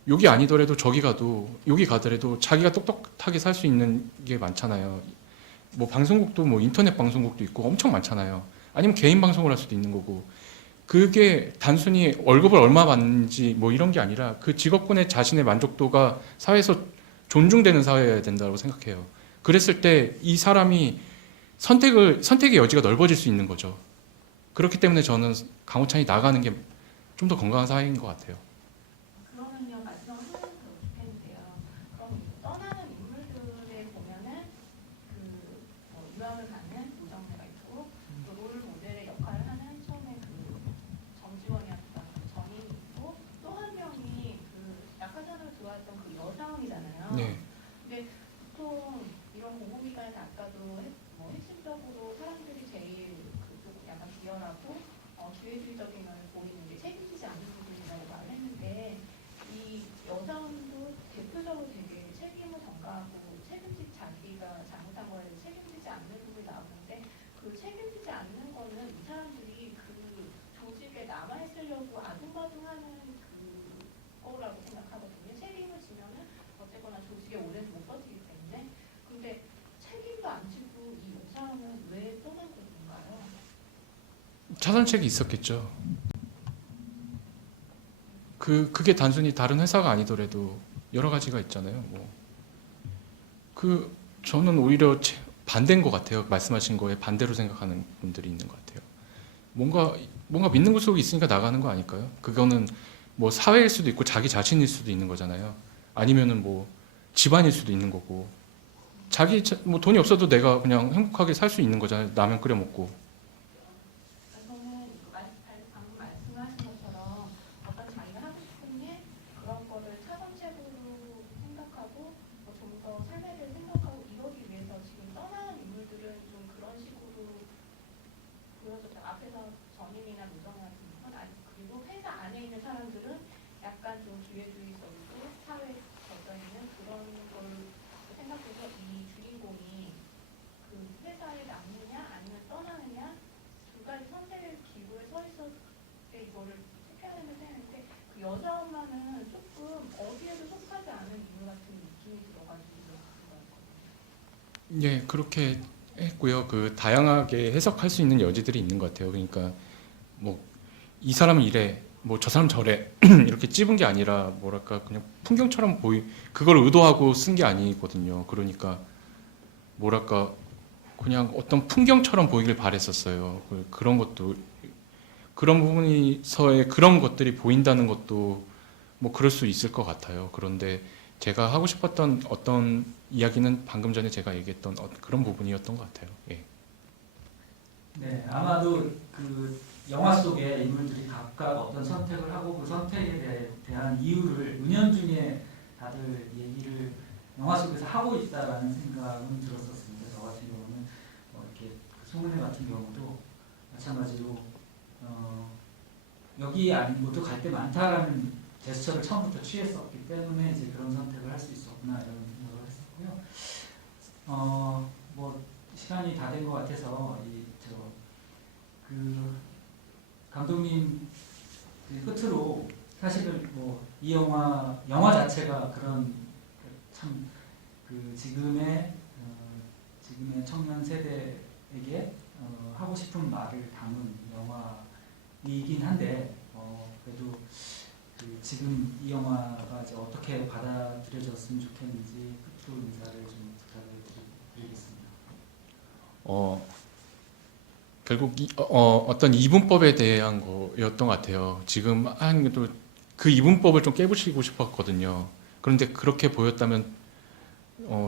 여기 아니더라도 저기 가도 여기 가더라도 자기가 똑똑하게 살 수 있는 게 많잖아요. 뭐 방송국도 뭐 인터넷 방송국도 있고 엄청 많잖아요. 아니면 개인 방송을 할 수도 있는 거고. 그게 단순히 월급을 얼마 받는지 뭐 이런 게 아니라 그 직업군의 자신의 만족도가 사회에서 존중되는 사회여야 된다고 생각해요. 그랬을 때 이 사람이 선택의 여지가 넓어질 수 있는 거죠. 그렇기 때문에 저는 강호찬이 나가는 게 좀 더 건강한 사회인 것 같아요. 그러면요, 마지막 하나는 더 좋겠는데요. 그럼 떠나는 인물들에 보면은 유학을 가는 우정배가 있고 또 롤 모델의 역할을 하는 처음에 정지원이었던 전인이 있고 또 한 명이 낙하산으로 들어왔던 여사원이잖아요. 네. 근데 보통 이런 공공기관에서 아까도 핵심적으로 사람들이 제일 좀 약간 비열하고 기회주의적인 면을 보이는 게 책임지지 않는 부분이라고 말을 했는데 이 여사원도 대표적으로 되게 책임을 전가하고 자기가 잘못한 거에 책임지지 않는 부분이 나오는데 그 책임지지 않는 거는 이 사람들이 그 조직에 남아있으려고 아둥바둥하는 거라고 생각하거든요. 책임을 지면은 어쨌거나 조직에 오래 못 버티기 때문에. 근데 책임도 안 지고 이 여사원은 왜 떠난 건가요? 차선책이 있었겠죠. 그게 단순히 다른 회사가 아니더라도 여러 가지가 있잖아요. 저는 오히려 반대인 것 같아요. 말씀하신 거에 반대로 생각하는 분들이 있는 것 같아요. 뭔가 믿는 구석이 있으니까 나가는 거 아닐까요? 그거는 뭐 사회일 수도 있고 자기 자신일 수도 있는 거잖아요. 아니면은 뭐 집안일 수도 있는 거고. 뭐 돈이 없어도 내가 그냥 행복하게 살 수 있는 거잖아요. 라면 끓여 먹고. 저는 방금 말씀하신 것처럼 어떤 자기가 하고 싶은 일 그런 거를 차선책으로 생각하고 좀 더 삶에 대해 생각하고 이러기 위해서 지금 떠나는 인물들은 좀 그런 식으로 보여졌다. 앞에서 전임이나 노정아 그리고 회사 안에 있는 사람들은 약간 좀 기회주의적이고 사회에 젖어 있는 그런 걸 생각해서 이 주인공이 그 회사에 남느냐 아니면 떠나느냐 두 가지 선택의 기로에 서 있을 때 이거를 택해야 된다고 생각했는데 그 여자 엄마는 조금 어디에도 속하지 않은 인물 같은 느낌이 들어가지고 예, 그렇게 했고요. 다양하게 해석할 수 있는 여지들이 있는 것 같아요. 그러니까 뭐 이 사람은 이래, 뭐 저 사람 저래 이렇게 찝은 게 아니라 뭐랄까 그냥 풍경처럼 그걸 의도하고 쓴 게 아니거든요. 그러니까 뭐랄까 그냥 어떤 풍경처럼 보이길 바랬었어요. 그런 것도 그런 부분에서의 그런 것들이 보인다는 것도 뭐 그럴 수 있을 것 같아요. 그런데 제가 하고 싶었던 어떤 이야기는 방금 전에 제가 얘기했던 그런 부분이었던 것 같아요. 예. 네, 아마도 영화 속의 인물들이 각각 어떤 선택을 하고 그 선택에 대한 이유를 은연중에 다들 얘기를 영화 속에서 하고 있다라는 생각은 들었었습니다. 저 같은 경우는 이렇게 송은혜 같은 경우도 마찬가지로 여기 아닌 곳도 갈 때 많다라는 제스처를 처음부터 취했었기 때문에 이제 그런 선택을 할 수 있었구나 이런 생각을 했었고요. 뭐 시간이 다 된 것 같아서 감독님 끝으로 사실은 뭐 이 영화 자체가 그런 참 지금의 청년 세대에게 하고 싶은 말을 담은 영화이긴 한데 그래도 지금 이 영화가 이제 어떻게 받아들여졌으면 좋겠는지 끝으로 인사를 좀 부탁드리겠습니다. 결국 어떤 이분법에 대한 거였던 것 같아요. 지금 하는 것도 그 이분법을 좀 깨부시고 싶었거든요. 그런데 그렇게 보였다면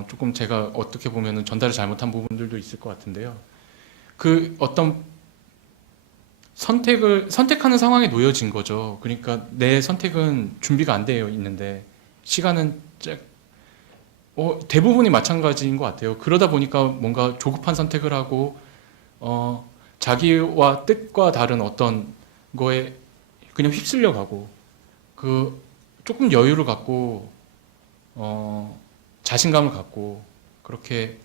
조금 제가 어떻게 보면 전달을 잘못한 부분들도 있을 것 같은데요. 어떤 선택하는 상황에 놓여진 거죠. 그러니까 내 선택은 준비가 안 되어 있는데 시간은 대부분이 마찬가지인 것 같아요. 그러다 보니까 뭔가 조급한 선택을 하고 자기와 뜻과 다른 어떤 거에 그냥 휩쓸려 가고 그 조금 여유를 갖고 자신감을 갖고 그렇게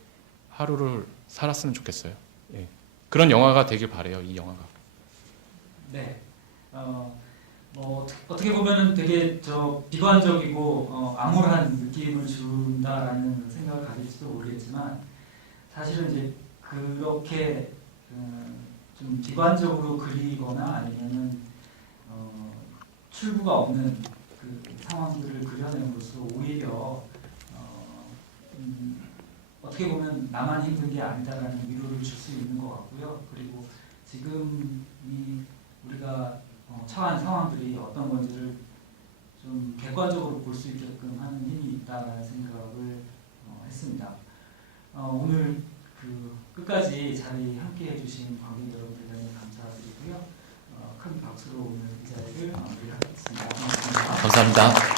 하루를 살았으면 좋겠어요. 예. 그런 영화가 되길 바래요. 이 영화가. 네. 뭐 어떻게 보면은 되게 비관적이고 암울한 느낌을 준다라는 생각을 가질지도 모르겠지만 사실은 이제 그렇게 좀 비관적으로 그리거나 아니면은 출구가 없는 그 상황들을 그려냄으로써 오히려 어떻게 보면 나만 힘든 게 아니다라는 위로를 줄 수 있는 것 같고요. 그리고 지금 우리가 처한 상황들이 어떤 건지를 좀 객관적으로 볼 수 있게끔 하는 힘이 있다라는 생각을 했습니다. 오늘 끝까지 자리 함께 해주신 관객 여러분 대단히 감사드리고요. 큰 박수로 오늘 이 자리를 마무리하겠습니다. 고맙습니다. 감사합니다.